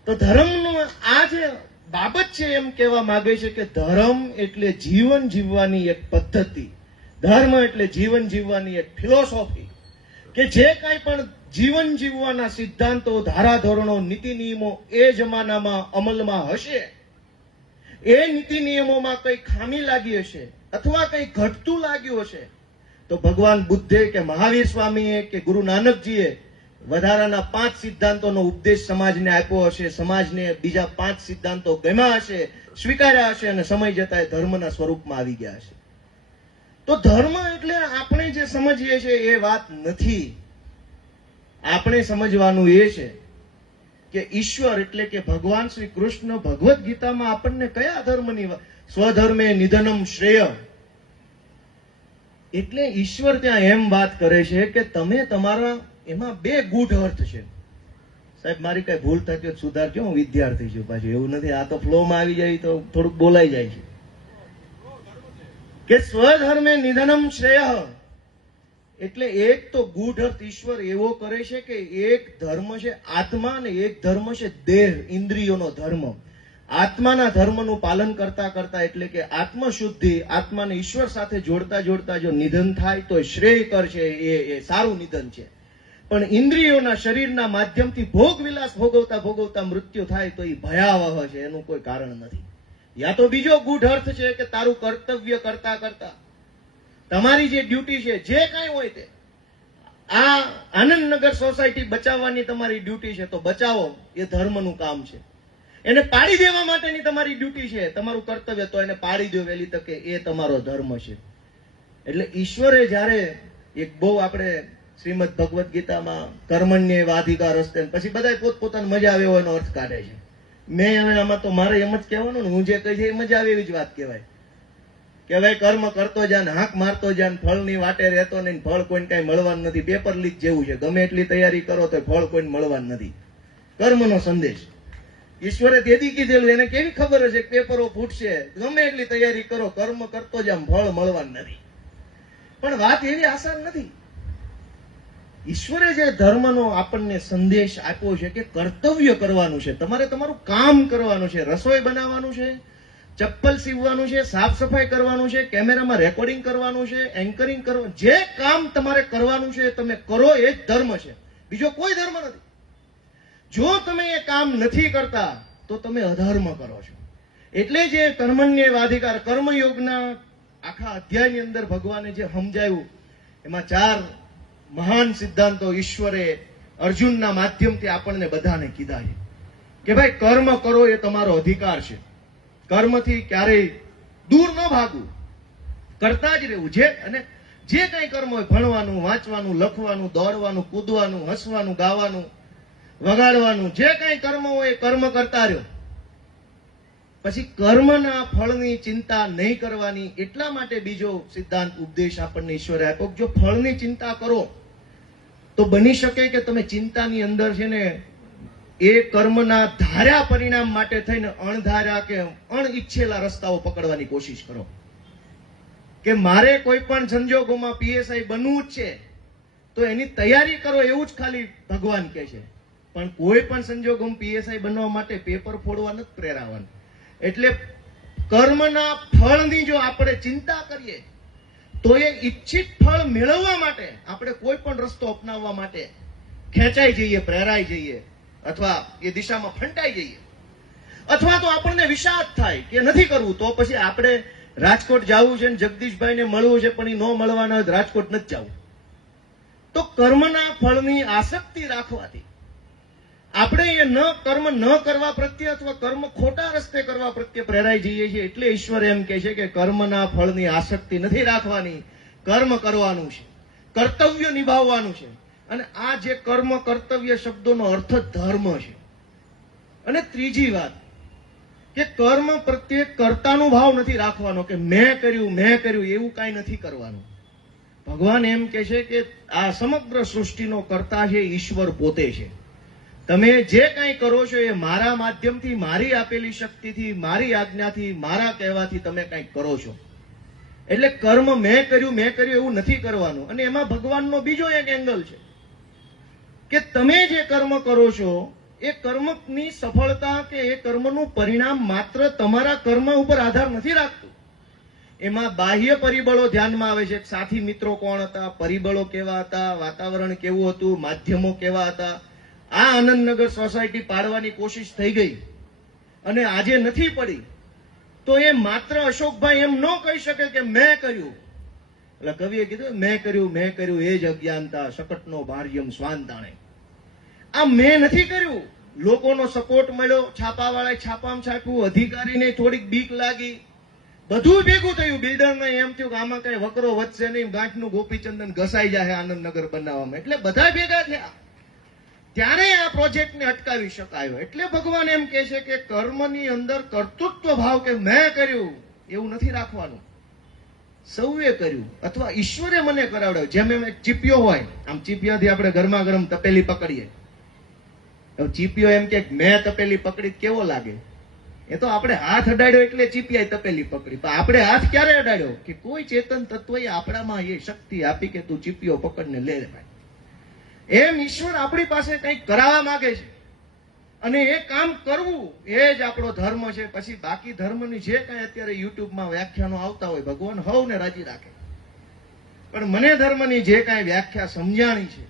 તો ધર્મનું આ જે બાબત છે એમ કહેવા માંગે છે કે ધર્મ એટલે જીવન જીવવાની એક પદ્ધતિ, ધર્મ એટલે જીવન જીવવાની એક ફિલોસોફી, કે જે કાંઈ પણ જીવન જીવવાના સિદ્ધાંતો, ધારાધોરણો, નીતિ નિયમો એ જમાનામાં અમલમાં હશે, એ નીતિ નિયમોમાં કઈ ખામી લાગી હશે અથવા કઈ ઘટતું લાગ્યું હશે, તો ભગવાન બુદ્ધે કે મહાવીર સ્વામીએ કે ગુરુ નાનકજીએ વધારાના 5 સિદ્ધાંતોનો ઉપદેશ સમાજને આપ્યો હશે, સમાજને બીજા 5 સિદ્ધાંતો ગમ્યા હશે, સ્વીકાર્યા હશે અને સમય જતા ધર્મના સ્વરૂપમાં આવી ગયા હશે. તો ધર્મ એટલે આપણે જે સમજીએ છીએ એ વાત નથી. આપણે સમજવાનું એ છે કે ઈશ્વર એટલે કે ભગવાન શ્રી કૃષ્ણ ભગવદ્ ગીતામાં આપણને કયા ધર્મની સ્વધર્મે નિધનમ શ્રેય, એટલે ઈશ્વર ત્યાં એમ વાત કરે છે કે તમે તમારા, એમાં 2 ગૂઢ અર્થ છે. સાહેબ મારી કઈ ભૂલ થતી હોય સુધારજો, હું વિદ્યાર્થી છું, પાછું એવું નથી, આ તો ફ્લોમાં આવી જાય તો થોડુંક બોલાઈ જાય છે. કે સ્વધર્મે નિધનમ શ્રેય એટલે એક તો ગૂઢ અર્થ ઈશ્વર એવો કરે છે કે એક ધર્મ છે આત્મા અને એક ધર્મ છે દેહ, ઇન્દ્રિયોનો ધર્મ. આત્માના ધર્મનું પાલન કરતા કરતા એટલે કે આત્મશુદ્ધિ, આત્માને ઈશ્વર સાથે જોડતા જોડતા જો નિધન થાય તો શ્રેયકર છે, એ સારું નિધન છે. પણ ઇન્દ્રિયોના, શરીરના માધ્યમથી ભોગ વિલાસ ભોગવતા ભોગવતા મૃત્યુ થાય તો એ ભયાવહ છે, એનું કોઈ કારણ નથી. યા તો બીજો ગૂઢ અર્થ છે કે તારું કર્તવ્ય કરતા કરતા તમારી જે ડ્યુટી છે, જે કાંઈ હોય તે, આ આનંદનગર સોસાયટી બચાવવાની તમારી ડ્યુટી છે તો બચાવો, એ ધર્મનું કામ છે. એને પાડી દેવા માટેની તમારી ડ્યુટી છે, તમારું કર્તવ્ય, તો એને પાડી દો વહેલી તકે, એ તમારો ધર્મ છે. એટલે ઈશ્વરે જ્યારે એક બહુ આપણે શ્રીમદ ભગવદ્ ગીતામાં કર્મણ્ય વાધિકાર હસ્તે, પછી બધા પોતપોતાની મજા આવે એવો એનો અર્થ કાઢે છે. મેં હવે આમાં તો મારે એમ જ કહેવાનું ને, હું જે કહી છે એ મજા આવે એવી જ વાત કહેવાય કે ભાઈ કર્મ કરતો જાન, હાંક મારતો જાન, ફળની વાટે રહેતો નહીં, ફળ કોઈને કઈ મળવાનું નથી. પેપર લીક જેવું છે, ગમે એટલી તૈયારી કરો તો ફળ કોઈને મળવાનું નથી. કર્મનો સંદેશ ઈશ્વરે તેથી કીધેલું, એને કેવી ખબર હશે કે પેપરો ફૂટશે, ગમે એટલી તૈયારી કરો, કર્મ કરતો જામ, ફળ મળવાનું નથી. પણ વાત એવી આસાન નથી. ઈશ્વરે જે ધર્મનો આપણને સંદેશ આપ્યો છે કે કર્તવ્ય કરવાનું છે, તમારે તમારું કામ કરવાનું છે, રસોઈ બનાવવાનું છે, ચપ્પલ સીવવાનું છે, સાફ સફાઈ કરવાનું છે, કેમેરામાં રેકોર્ડિંગ કરવાનું છે, એન્કરિંગ કરવાનું, જે કામ તમારે કરવાનું છે તમે કરો, એ જ ધર્મ છે, બીજો કોઈ ધર્મ નથી. જો તમે એ કામ નથી કરતા તો તમે અધર્મ કરો છો. એટલે જે કર્મણ્ય વાધિકાર, કર્મયોગના આખા અધ્યાયની અંદર ભગવાને જે સમજાવ્યું, એમાં 4 મહાન સિદ્ધાંતો ઈશ્વરે અર્જુનના માધ્યમથી આપણને બધાને કીધા છે કે ભાઈ કર્મ કરો, એ તમારો અધિકાર છે. કર્મથી ક્યારેય દૂર ન ભાગવું, કરતા જ રહેવું. અને જે કઈ કર્મ હોય, ભણવાનું, વાંચવાનું, લખવાનું, દોડવાનું, કૂદવાનું, હસવાનું, ગાવાનું, વગાડવાનું, જે કઈ કર્મ હોય એ કર્મ કરતા રહ્યો. પછી કર્મના ફળની ચિંતા નહીં કરવાની. એટલા માટે બીજો સિદ્ધાંત, ઉપદેશ આપણને ઈશ્વરે આપ્યો, જો ફળની ચિંતા કરો તો બની શકે કે તમે ચિંતાની અંદર છે ને એ કર્મના ધાર્યા પરિણામ માટે થઈને અણધાર્યા કે અણઈચ્છેલા રસ્તાઓ પકડવાની કોશિશ કરો. કે મારે કોઈ પણ સંજોગોમાં પીએસઆઈ બનવું જ છે તો એની તૈયારી કરો, એવું જ ખાલી ભગવાન કહે છે. પણ કોઈ પણ સંજોગોમાં પીએસઆઈ બનવા માટે પેપર ફોડવા નથી પ્રેરાવાનું. એટલે કર્મના ફળની જો આપણે ચિંતા કરીએ તો એ ઈચ્છિત ફળ મેળવવા માટે આપણે કોઈ પણ રસ્તો અપનાવવા માટે ખેંચાઈ જઈએ, પ્રેરાઈ જઈએ, અથવા એ દિશામાં ફંટાઈ જઈએ, અથવા તો આપણને વિષાદ થાય કે નથી કરવું, તો પછી આપણે રાજકોટ જવું છે ને જગદીશભાઈને મળવું છે પણ એ ન મળવાના હોય, રાજકોટ નથી જવું. તો કર્મના ફળની આસક્તિ રાખવાથી આપણે એ કર્મ ન કરવા પ્રત્યે અથવા કર્મ ખોટા રસ્તે કરવા પ્રત્યે પ્રેરાઈ જઈએ છીએ. એટલે ઈશ્વર એમ કહે છે કે કર્મના ફળની આસક્તિ નથી રાખવાની, કર્મ કરવાનું છે, કર્તવ્ય નિભાવવાનું છે. અને આ જે કર્મ કર્તવ્ય શબ્દોનો અર્થ ધર્મ છે. અને ત્રીજી વાત કે કર્મ પ્રત્યે કર્તાનો ભાવ નથી રાખવાનો કે મેં કર્યું એવું કાંઈ નથી કરવાનું. ભગવાન એમ કે છે કે આ સમગ્ર સૃષ્ટિનો કર્તા છે ઈશ્વર પોતે છે. તમે જે કાંઈ કરો છો એ મારા માધ્યમથી, મારી આપેલી શક્તિથી, મારી આજ્ઞાથી, મારા કહેવાથી તમે કંઈક કરો છો. એટલે કર્મ મેં કર્યું એવું નથી કરવાનું. અને એમાં ભગવાનનો બીજો એક એંગલ છે કે તમે જે કર્મ કરો છો એ કર્મની સફળતા કે એ કર્મનું પરિણામ માત્ર તમારા કર્મ ઉપર આધાર નથી રાખતું. એમાં બાહ્ય પરિબળો ધ્યાનમાં આવે છે. સાથી મિત્રો કોણ હતા, પરિબળો કેવા હતા, વાતાવરણ કેવું હતું, માધ્યમો કેવા હતા. આ આનંદનગર સોસાયટી પાડવાની કોશિશ થઈ ગઈ અને આજે નથી પડી તો એ માત્ર અશોકભાઈ એમ ન કહી શકે કે મેં કર્યું. એટલે કવિએ કીધું મેં કર્યું એ જ અજ્ઞાનતા, શકટનો ભાર્યમ સ્વાંતાણે. આ મેં નથી કર્યું. લોકોનો સપોર્ટ મળ્યો, છાપાવાળાએ છાપામાં છાપ્યું, અધિકારીને થોડીક બીક લાગી, બધું ભેગું થયું. બિલ્ડરને એમ થયું કે આમાં કઈ વકરો વધશે નહીં, ગાંઠનું ગોપીચંદન ઘસાઈ જાય આનંદનગર બનાવવામાં. એટલે બધા ભેગા થયા ત્યારે આ પ્રોજેક્ટને અટકાવી શકાયો. એટલે ભગવાન એમ કહે છે કે કર્મની અંદર કર્તૃત્વ ભાવ કે મેં કર્યું એવું નથી રાખવાનું. સૌએ કર્યું અથવા ઈશ્વરે મને કરાવડાવ્યું. જેમ એમ એક ચીપિયો હોય, આમ ચીપિયાથી આપણે ગરમા ગરમ તપેલી પકડીએ. ચીપિયો એમ કે મેં તપેલી પકડી કેવો લાગે? એ તો આપણે હાથ અડાડ્યો એટલે ચીપિયાએ તપેલી પકડી. પણ આપણે હાથ ક્યારે અડાડ્યો કે કોઈ ચેતન તત્વએ આપણામાં એ શક્તિ આપી કે તું ચીપિયો પકડને લે ભાઈ. એમ ઈશ્વર આપણી પાસે કંઈક કરાવવા માંગે છે અને એ કામ કરવું એ જ આપણો ધર્મ છે. પછી બાકી ધર્મની જે કાંઈ અત્યારે યુટ્યુબમાં વ્યાખ્યાનો આવતા હોય, ભગવાન હવને રાજી રાખે. પણ મને ધર્મની જે કાંઈ વ્યાખ્યા સમજાણી છે,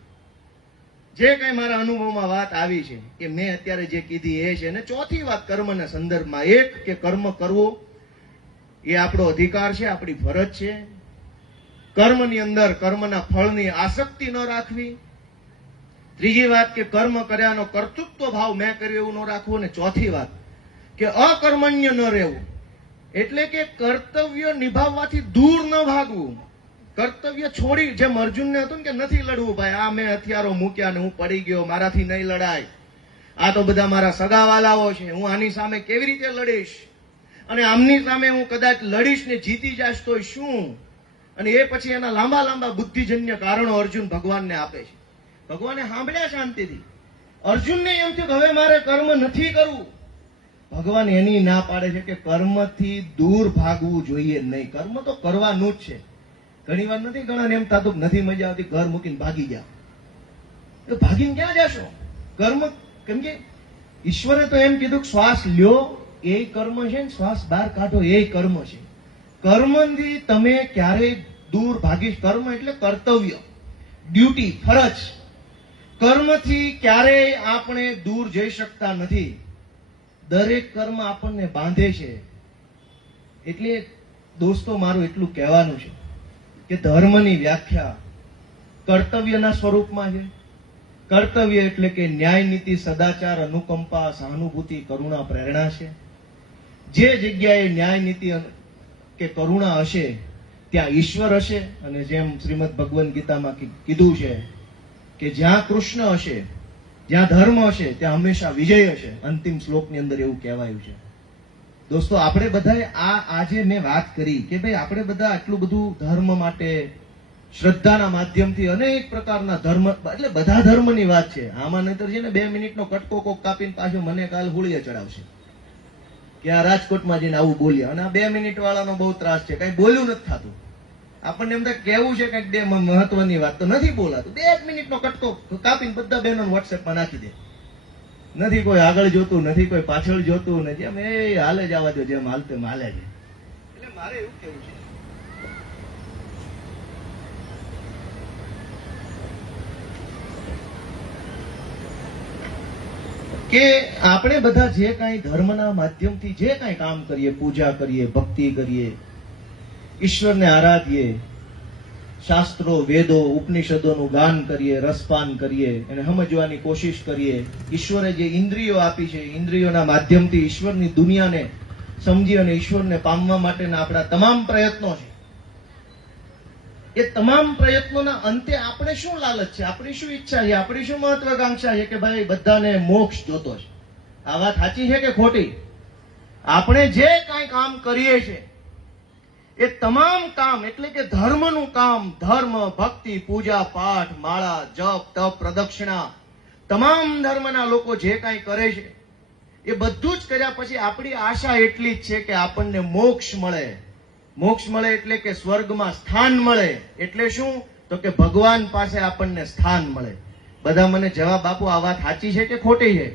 જે કાંઈ મારા અનુભવમાં વાત આવી છે કે મેં અત્યારે જે કીધી એ છે. અને ચોથી વાત કર્મના સંદર્ભમાં એક કે કર્મ કરવો એ આપણો અધિકાર છે, આપણી ફરજ છે. કર્મની અંદર કર્મના ફળની આસક્તિ ન રાખવી. ત્રીજી વાત કે કર્મ કર્યાનો કર્તૃત્વ ભાવ મેં કર્યું એવું ન રાખવું. અને ચોથી વાત કે અકર્મણ્ય ન રહેવું, એટલે કે કર્તવ્ય નિભાવવાથી દૂર ન ભાગવું. કર્તવ્ય છોડી, જેમ અર્જુનને હતું કે નથી લડવું ભાઈ, આ મેં હથિયારો મૂક્યા ને હું પડી ગયો, મારાથી નહીં લડાય, આ તો બધા મારા સગાવાલાઓ છે, હું આની સામે કેવી રીતે લડીશ, અને આમની સામે હું કદાચ લડીશ ને જીતી જાશ તો શું. અને એ પછી એના લાંબા લાંબા બુદ્ધિજન્ય કારણો અર્જુન ભગવાનને આપે છે. ભગવાને સાંભળ્યા શાંતિથી. અર્જુનને એમ થયું કે હવે મારે કર્મ નથી કરવું. ભગવાન એની ના પાડે છે કે કર્મથી દૂર ભાગવું જોઈએ નહીં. કર્મ તો કરવાનું જ છે. ઘણી વાર નથી ઘણા એમ થતું નથી મજા આવતી, ઘર મૂકીને ભાગી જાવ. તો ભાગીને ક્યાં જશો? કર્મ, કેમ કે ઈશ્વરે તો એમ કીધું કે શ્વાસ લ્યો એ કર્મ છે ને શ્વાસ બહાર કાઢો એ કર્મ છે. કર્મથી તમે ક્યારેય દૂર ભાગી. કર્મ એટલે કર્તવ્ય, ડ્યુટી, ફરજ. કર્મથી ક્યારેય આપણે દૂર જઈ શકતા નથી. દરેક કર્મ આપણને બાંધે છે. એટલે દોસ્તો મારું એટલું કહેવાનું છે કે ધર્મની વ્યાખ્યા કર્તવ્યના સ્વરૂપમાં છે. કર્તવ્ય એટલે કે ન્યાય, નીતિ, સદાચાર, અનુકંપા, સહાનુભૂતિ, કરુણા, પ્રેરણા છે. જે જગ્યાએ ન્યાય, નીતિ કે કરુણા હશે ત્યાં ઈશ્વર હશે. અને જેમ શ્રીમદ ભગવદ્ ગીતામાં કીધું છે કે જ્યાં કૃષ્ણ હશે, જ્યાં ધર્મ હશે ત્યાં હંમેશા વિજય હશે. અંતિમ શ્લોકની અંદર એવું કહેવાયું છે. દોસ્તો આપણે બધાએ આજે મેં વાત કરી કે ભાઈ આપણે બધા આટલું બધું ધર્મ માટે શ્રદ્ધાના માધ્યમથી અનેક પ્રકારના ધર્મ, એટલે બધા ધર્મની વાત છે. આમાં નહીતર છે ને 2 મિનિટનો કટકો કોક કાપીને પાછો મને કાલ હોળીએ ચડાવશે કે આ રાજકોટમાં જઈને આવું બોલ્યા. અને આ 2 મિનિટ વાળાનો બહુ ત્રાસ છે, કઈ બોલ્યું નથી થતું. આપણને એમ થાય કેવું છે કઈક બે મહત્વની વાત, તો નથી બોલાતું. 2 મિનિટનો કટકો કાપીને બધા બહેનો વોટ્સએપમાં નાખી દે. નથી કોઈ આગળ જોતું, નથી કોઈ પાછળ જોતું, નથી એમ એ હાલે જવા દો, જેમ હાલતે હાલે છે. એટલે મારે એવું કેવું છે કે આપણે બધા જે કાંઈ ધર્મના માધ્યમથી જે કાંઈ કામ કરીએ, પૂજા કરીએ, ભક્તિ કરીએ, ઈશ્વરને આરાધીએ, શાસ્ત્રો, વેદો, ઉપનિષદોનું ગાન કરીએ, રસપાન કરીએ, એને સમજવાની કોશિશ કરીએ. ઈશ્વરે જે ઇન્દ્રિયો આપી છે, ઇન્દ્રિયોના માધ્યમથી ઈશ્વરની દુનિયાને સમજી અને ઈશ્વરને પામવા માટેના આપણા તમામ પ્રયત્નો છે. એ તમામ પ્રયત્નોના અંતે આપણે શું લાલચ છે, આપણી શું ઈચ્છા છે, આપણી શું મહત્વાકાંક્ષા છે કે ભાઈ બધાને મોક્ષ જોતો છે. આ વાત સાચી છે કે ખોટી? આપણે જે કાંઈ કામ કરીએ છીએ એ તમામ કામ એટલે કે ધર્મનું કામ, ધર્મ, ભક્તિ, પૂજા, પાઠ, માળા, જપ, તપ, પ્રદક્ષિણા, તમામ ધર્મના લોકો જે કાંઈ કરે છે એ બધું જ કર્યા પછી આપણી આશા એટલી જ છે કે આપણને મોક્ષ મળે. મોક્ષ મળે એટલે કે સ્વર્ગમાં સ્થાન મળે. એટલે શું? તો કે ભગવાન પાસે આપણને સ્થાન મળે. બધા મને જવાબ આપો, આ વાત સાચી છે કે ખોટી છે?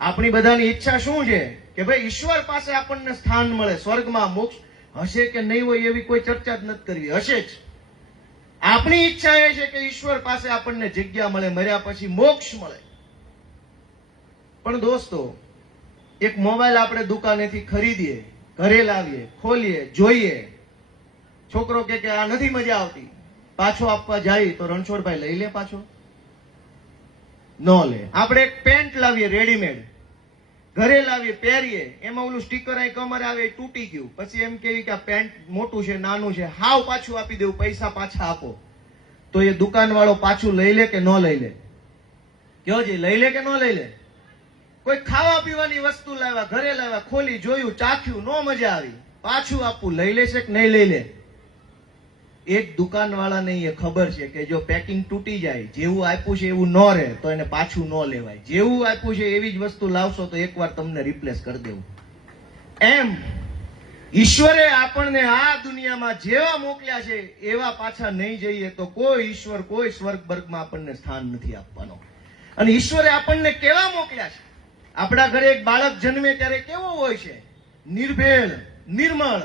આપણી બધાની ઈચ્છા શું છે કે ભાઈ ઈશ્વર પાસે આપણને સ્થાન મળે, સ્વર્ગમાં મોક્ષ હશે કે નહીં હોય એવી કોઈ ચર્ચા જ નથી કરવી, હશે જ. આપણી ઈચ્છા એ છે કે ઈશ્વર પાસે આપણને જગ્યા મળે, મર્યા પછી મોક્ષ મળે. પણ દોસ્તો, એક મોબાઈલ આપણે દુકાનેથી ખરીદીએ, ઘરે લાવીએ, ખોલીએ, જોઈએ, છોકરો કે આ નથી મજા આવતી, પાછો આપવા જાય તો રણછોડભાઈ લઈ લે પાછો? ન લે. આપણે એક પેન્ટ લાવીએ રેડીમેડ, ઘરે લાવીએ, પહેરીએ, એમાં ઓલું સ્ટીકર અહીં કમર આવે, તૂટી ગયું, પછી એમ કેવી કે આ પેન્ટ મોટું છે, નાનું છે, હાવ પાછું આપી દેવું, પૈસા પાછા આપો. તો એ દુકાન વાળો પાછું લઈ લે કે ન લઈ લે? કયો જી, લઈ લે કે ન લઈ લે? કોઈ ખાવા પીવાની વસ્તુ લાવ્યા, ઘરે લાવ્યા, ખોલી, જોયું, ચાખ્યું, નો મજા આવી, પાછું આપવું, લઈ લેશે કે નહીં લઈ લે? એક દુકાન વાળાને એ ખબર છે કે જો પેકિંગ તૂટી જાય, જેવું આપ્યું છે એવું ન રહે તો એને પાછું ન લેવાય. જેવું આપ્યું છે એવી જ વસ્તુ લાવશો તો એકવાર તમને રિપ્લેસ કરી દેવું. એમ ઈશ્વરે આપણને આ દુનિયામાં જેવા મોકલ્યા છે એવા પાછા નહીં જઈએ તો કોઈ ઈશ્વર, કોઈ સ્વર્ગ વર્ગમાં આપણને સ્થાન નથી આપવાનો. અને ઈશ્વરે આપણને કેવા મોકલ્યા છે? આપણા ઘરે એક બાળક જન્મે ત્યારે કેવો હોય છે? નિર્ભેળ, નિર્મળ,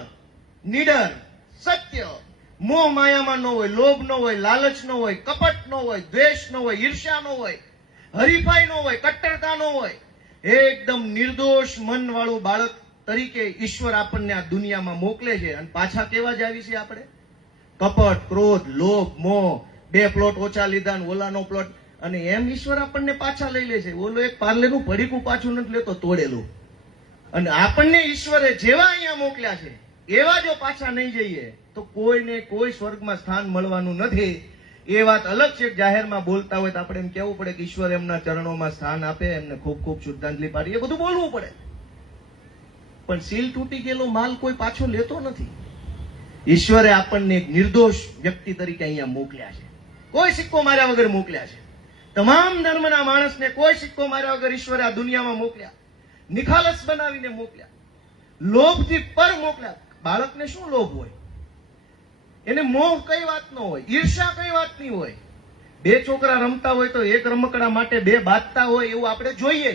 નિડર, સત્ય, મોહ માયામાં ન હોય, લોભ ન હોય, લાલચ ન હોય, કપટ ન હોય, દ્વેષ ન હોય, ઈર્ષ્યા ન હોય, હરીફાઈ ન હોય, કટ્ટરતા ન હોય, એકદમ નિર્દોષ મન વાળું બાળક તરીકે ઈશ્વર આપણને આ દુનિયામાં મોકલે છે. અને પાછા કેવા જ આવી છે આપણે? કપટ, ક્રોધ, લોભ, મોહ, 2 પ્લોટ ઓછા લીધા ને ઓલાનો પ્લોટ, અને એમ ઈશ્વર આપણને પાછા લઈ લે છે. ઓલો એક પાર્લેનું પડીકું પાછું નથી લેતો, તોડેલું. અને આપણને ઈશ્વરે જેવા અહીંયા મોકલ્યા છે એવા જો પાછા નહીં જઈએ તો કોઈને કોઈ સ્વર્ગમાં સ્થાન મળવાનું નથી. એ વાત અલગ છે. જાહેરમાં બોલતા હોય તો આપણે એમ કહેવું પડે કે ઈશ્વર એમના ચરણોમાં સ્થાન આપે, એમને ખૂબ ખૂબ શ્રદ્ધાંજલિ પાડી, એ બધું બોલવું પડે. પણ સીલ તૂટી ગયેલો માલ કોઈ પાછો લેતો નથી. ઈશ્વરે આપણને એક નિર્દોષ વ્યક્તિ તરીકે અહીંયા મોકલ્યા છે. કોઈ સિક્કો માર્યા વગર મોકલ્યા છે. તમામ ધર્મના માણસને કોઈ સિક્કો માર્યા વગર ઈશ્વરે આ દુનિયામાં મોકલ્યા, નિખાલસ બનાવીને મોકલ્યા, લોભથી પર મોકલ્યા. બાળકને શું લોભ હોય? એને મોહ કઈ વાતનો હોય? ઈર્ષા કઈ વાતની હોય? 2 છોકરા રમતા હોય તો એક રમકડા માટે 2 બાંધતા હોય એવું આપણે જોઈએ.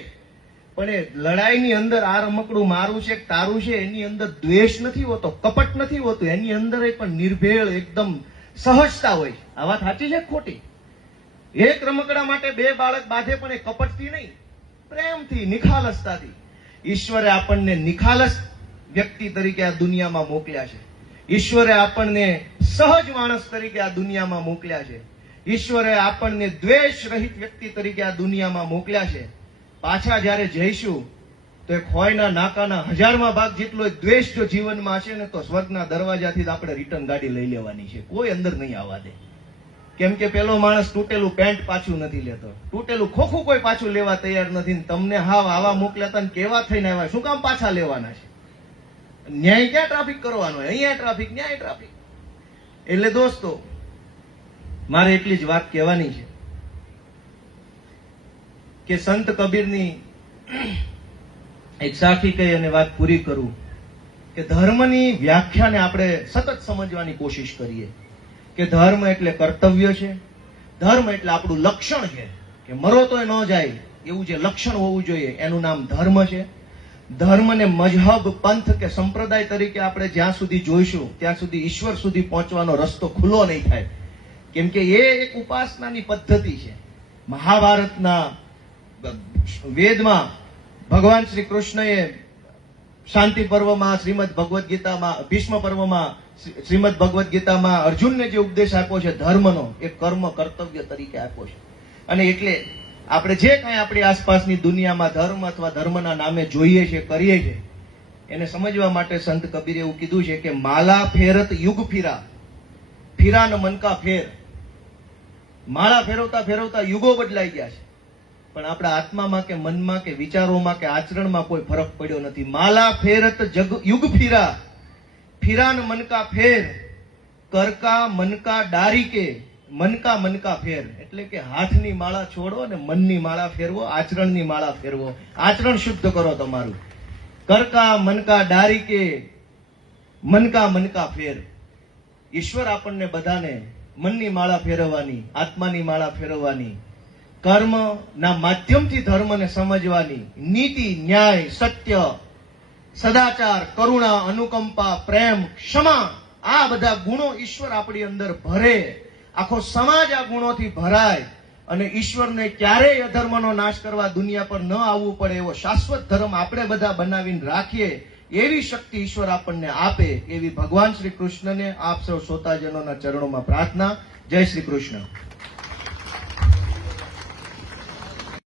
પણ એ લડાઈની અંદર આ રમકડું મારું છે કે તારું છે એની અંદર દ્વેષ નથી હોતો, કપટ નથી હોતું, એની અંદર પણ નિર્ભેળ એકદમ સહજતા હોય. આ વાત સાચી છે ખોટી? એક રમકડા માટે 2 બાળક બાંધે પણ એ કપટથી નહીં, પ્રેમથી, નિખાલસતાથી. ઈશ્વરે આપણને નિખાલસ વ્યક્તિ તરીકે આ દુનિયામાં મોકલ્યા છે. ઈશ્વરે આપણને સહજ માણસ તરીકે આ દુનિયામાં મોકલ્યા છે. ઈશ્વરે આપણને દ્વેષ રહિત વ્યક્તિ તરીકે આ દુનિયામાં મોકલ્યા છે. પાછા જયારે જઈશું તો એક હોયના નાકાના 1000માં ભાગ જેટલો દ્વેષ જો જીવનમાં હશે ને તો સ્વર્ગના દરવાજાથી આપણે રિટર્ન ગાડી લઈ લેવાની છે. કોઈ અંદર નહીં આવવા દે. કેમ કે પેલો માણસ તૂટેલું પેન્ટ પાછું નથી લેતો, તૂટેલું ખોખું કોઈ પાછું લેવા તૈયાર નથી. તમને હાવ આવા મોકલ્યા હતા ને કેવા થઈને આવ્યા, શું કામ પાછા લેવાના છે? ન્યાય ક્યાં ટ્રાફિક કરવાનો? અહીંયા ટ્રાફિક, ન્યાય ટ્રાફિક. એટલે દોસ્તો, મારે એટલી જ વાત કહેવાની છે કે સંત કબીરની એક સાખી કહી અને વાત પૂરી કરું કે ધર્મની વ્યાખ્યાને આપણે સતત સમજવાની કોશિશ કરીએ કે ધર્મ એટલે કર્તવ્ય છે, ધર્મ એટલે આપણું લક્ષણ છે કે મરો તો ન જાય એવું જે લક્ષણ હોવું જોઈએ એનું નામ ધર્મ છે. ધર્મને મજહબ, પંથ કે સંપ્રદાય તરીકે આપણે જ્યાં સુધી જોઈશું ત્યાં સુધી ઈશ્વર સુધી પહોંચવાનો રસ્તો ખુલ્લો નહીં થાય. કેમ કે એ એક ઉપાસનાની પદ્ધતિ છે. મહાભારતના વેદમાં ભગવાન શ્રી કૃષ્ણએ શાંતિ પર્વમાં, શ્રીમદ ભગવદ્ ગીતામાં, ભીષ્મ પર્વમાં, શ્રીમદ ભગવદ્ ગીતામાં અર્જુનને જે ઉપદેશ આપ્યો છે ધર્મનો, એ કર્મ કર્તવ્ય તરીકે આપ્યો છે. અને એટલે આપણે જે કાંઈ આપણી આસપાસની દુનિયામાં ધર્મ અથવા ધર્મના નામે જોઈએ છે, કરીએ છીએ, એને સમજવા માટે સંત કબીરે એવું કીધું છે કે માલા ફેરત યુગ ફીરા, ફીરા ન મન કા ફેર. માળા ફેરવતા ફેરવતા યુગો બદલાઈ ગયા છે. પણ આપણા આત્મામાં કે મનમાં કે વિચારોમાં કે આચરણમાં કોઈ ફરક પડ્યો નથી. માલા ફેરત જગ યુગ ફીરા, ફીરાન મનકા ફેર, કરકા મનકા ડારી કે, મનકા મનકા ફેર. એટલે કે હાથની માળા છોડો અને મનની માળા ફેરવો, આચરણની માળા ફેરવો, આચરણ શુદ્ધ કરો તમારું. કરકા મનકા ડારી કે, મનકા મનકા ફેર. ઈશ્વર આપણને બધાને મનની માળા ફેરવવાની, આત્માની માળા ફેરવવાની, કર્મના માધ્યમથી ધર્મને સમજવાની, નીતિ, ન્યાય, સત્ય, સદાચાર, કરુણા, અનુકંપા, પ્રેમ, ક્ષમા, આ બધા ગુણો ઈશ્વર આપણી અંદર ભરે, આખો સમાજ આ ગુણોથી ભરાય અને ઈશ્વરને ક્યારેય અધર્મનો નાશ કરવા દુનિયા પર ન આવવું પડે એવો શાશ્વત ધર્મ આપણે બધા બનાવીને રાખીએ, એવી શક્તિ ઈશ્વર આપણને આપે, એવી ભગવાન શ્રી કૃષ્ણને આપ સૌ શ્રોતાજનોના ચરણોમાં પ્રાર્થના. જય શ્રી કૃષ્ણ.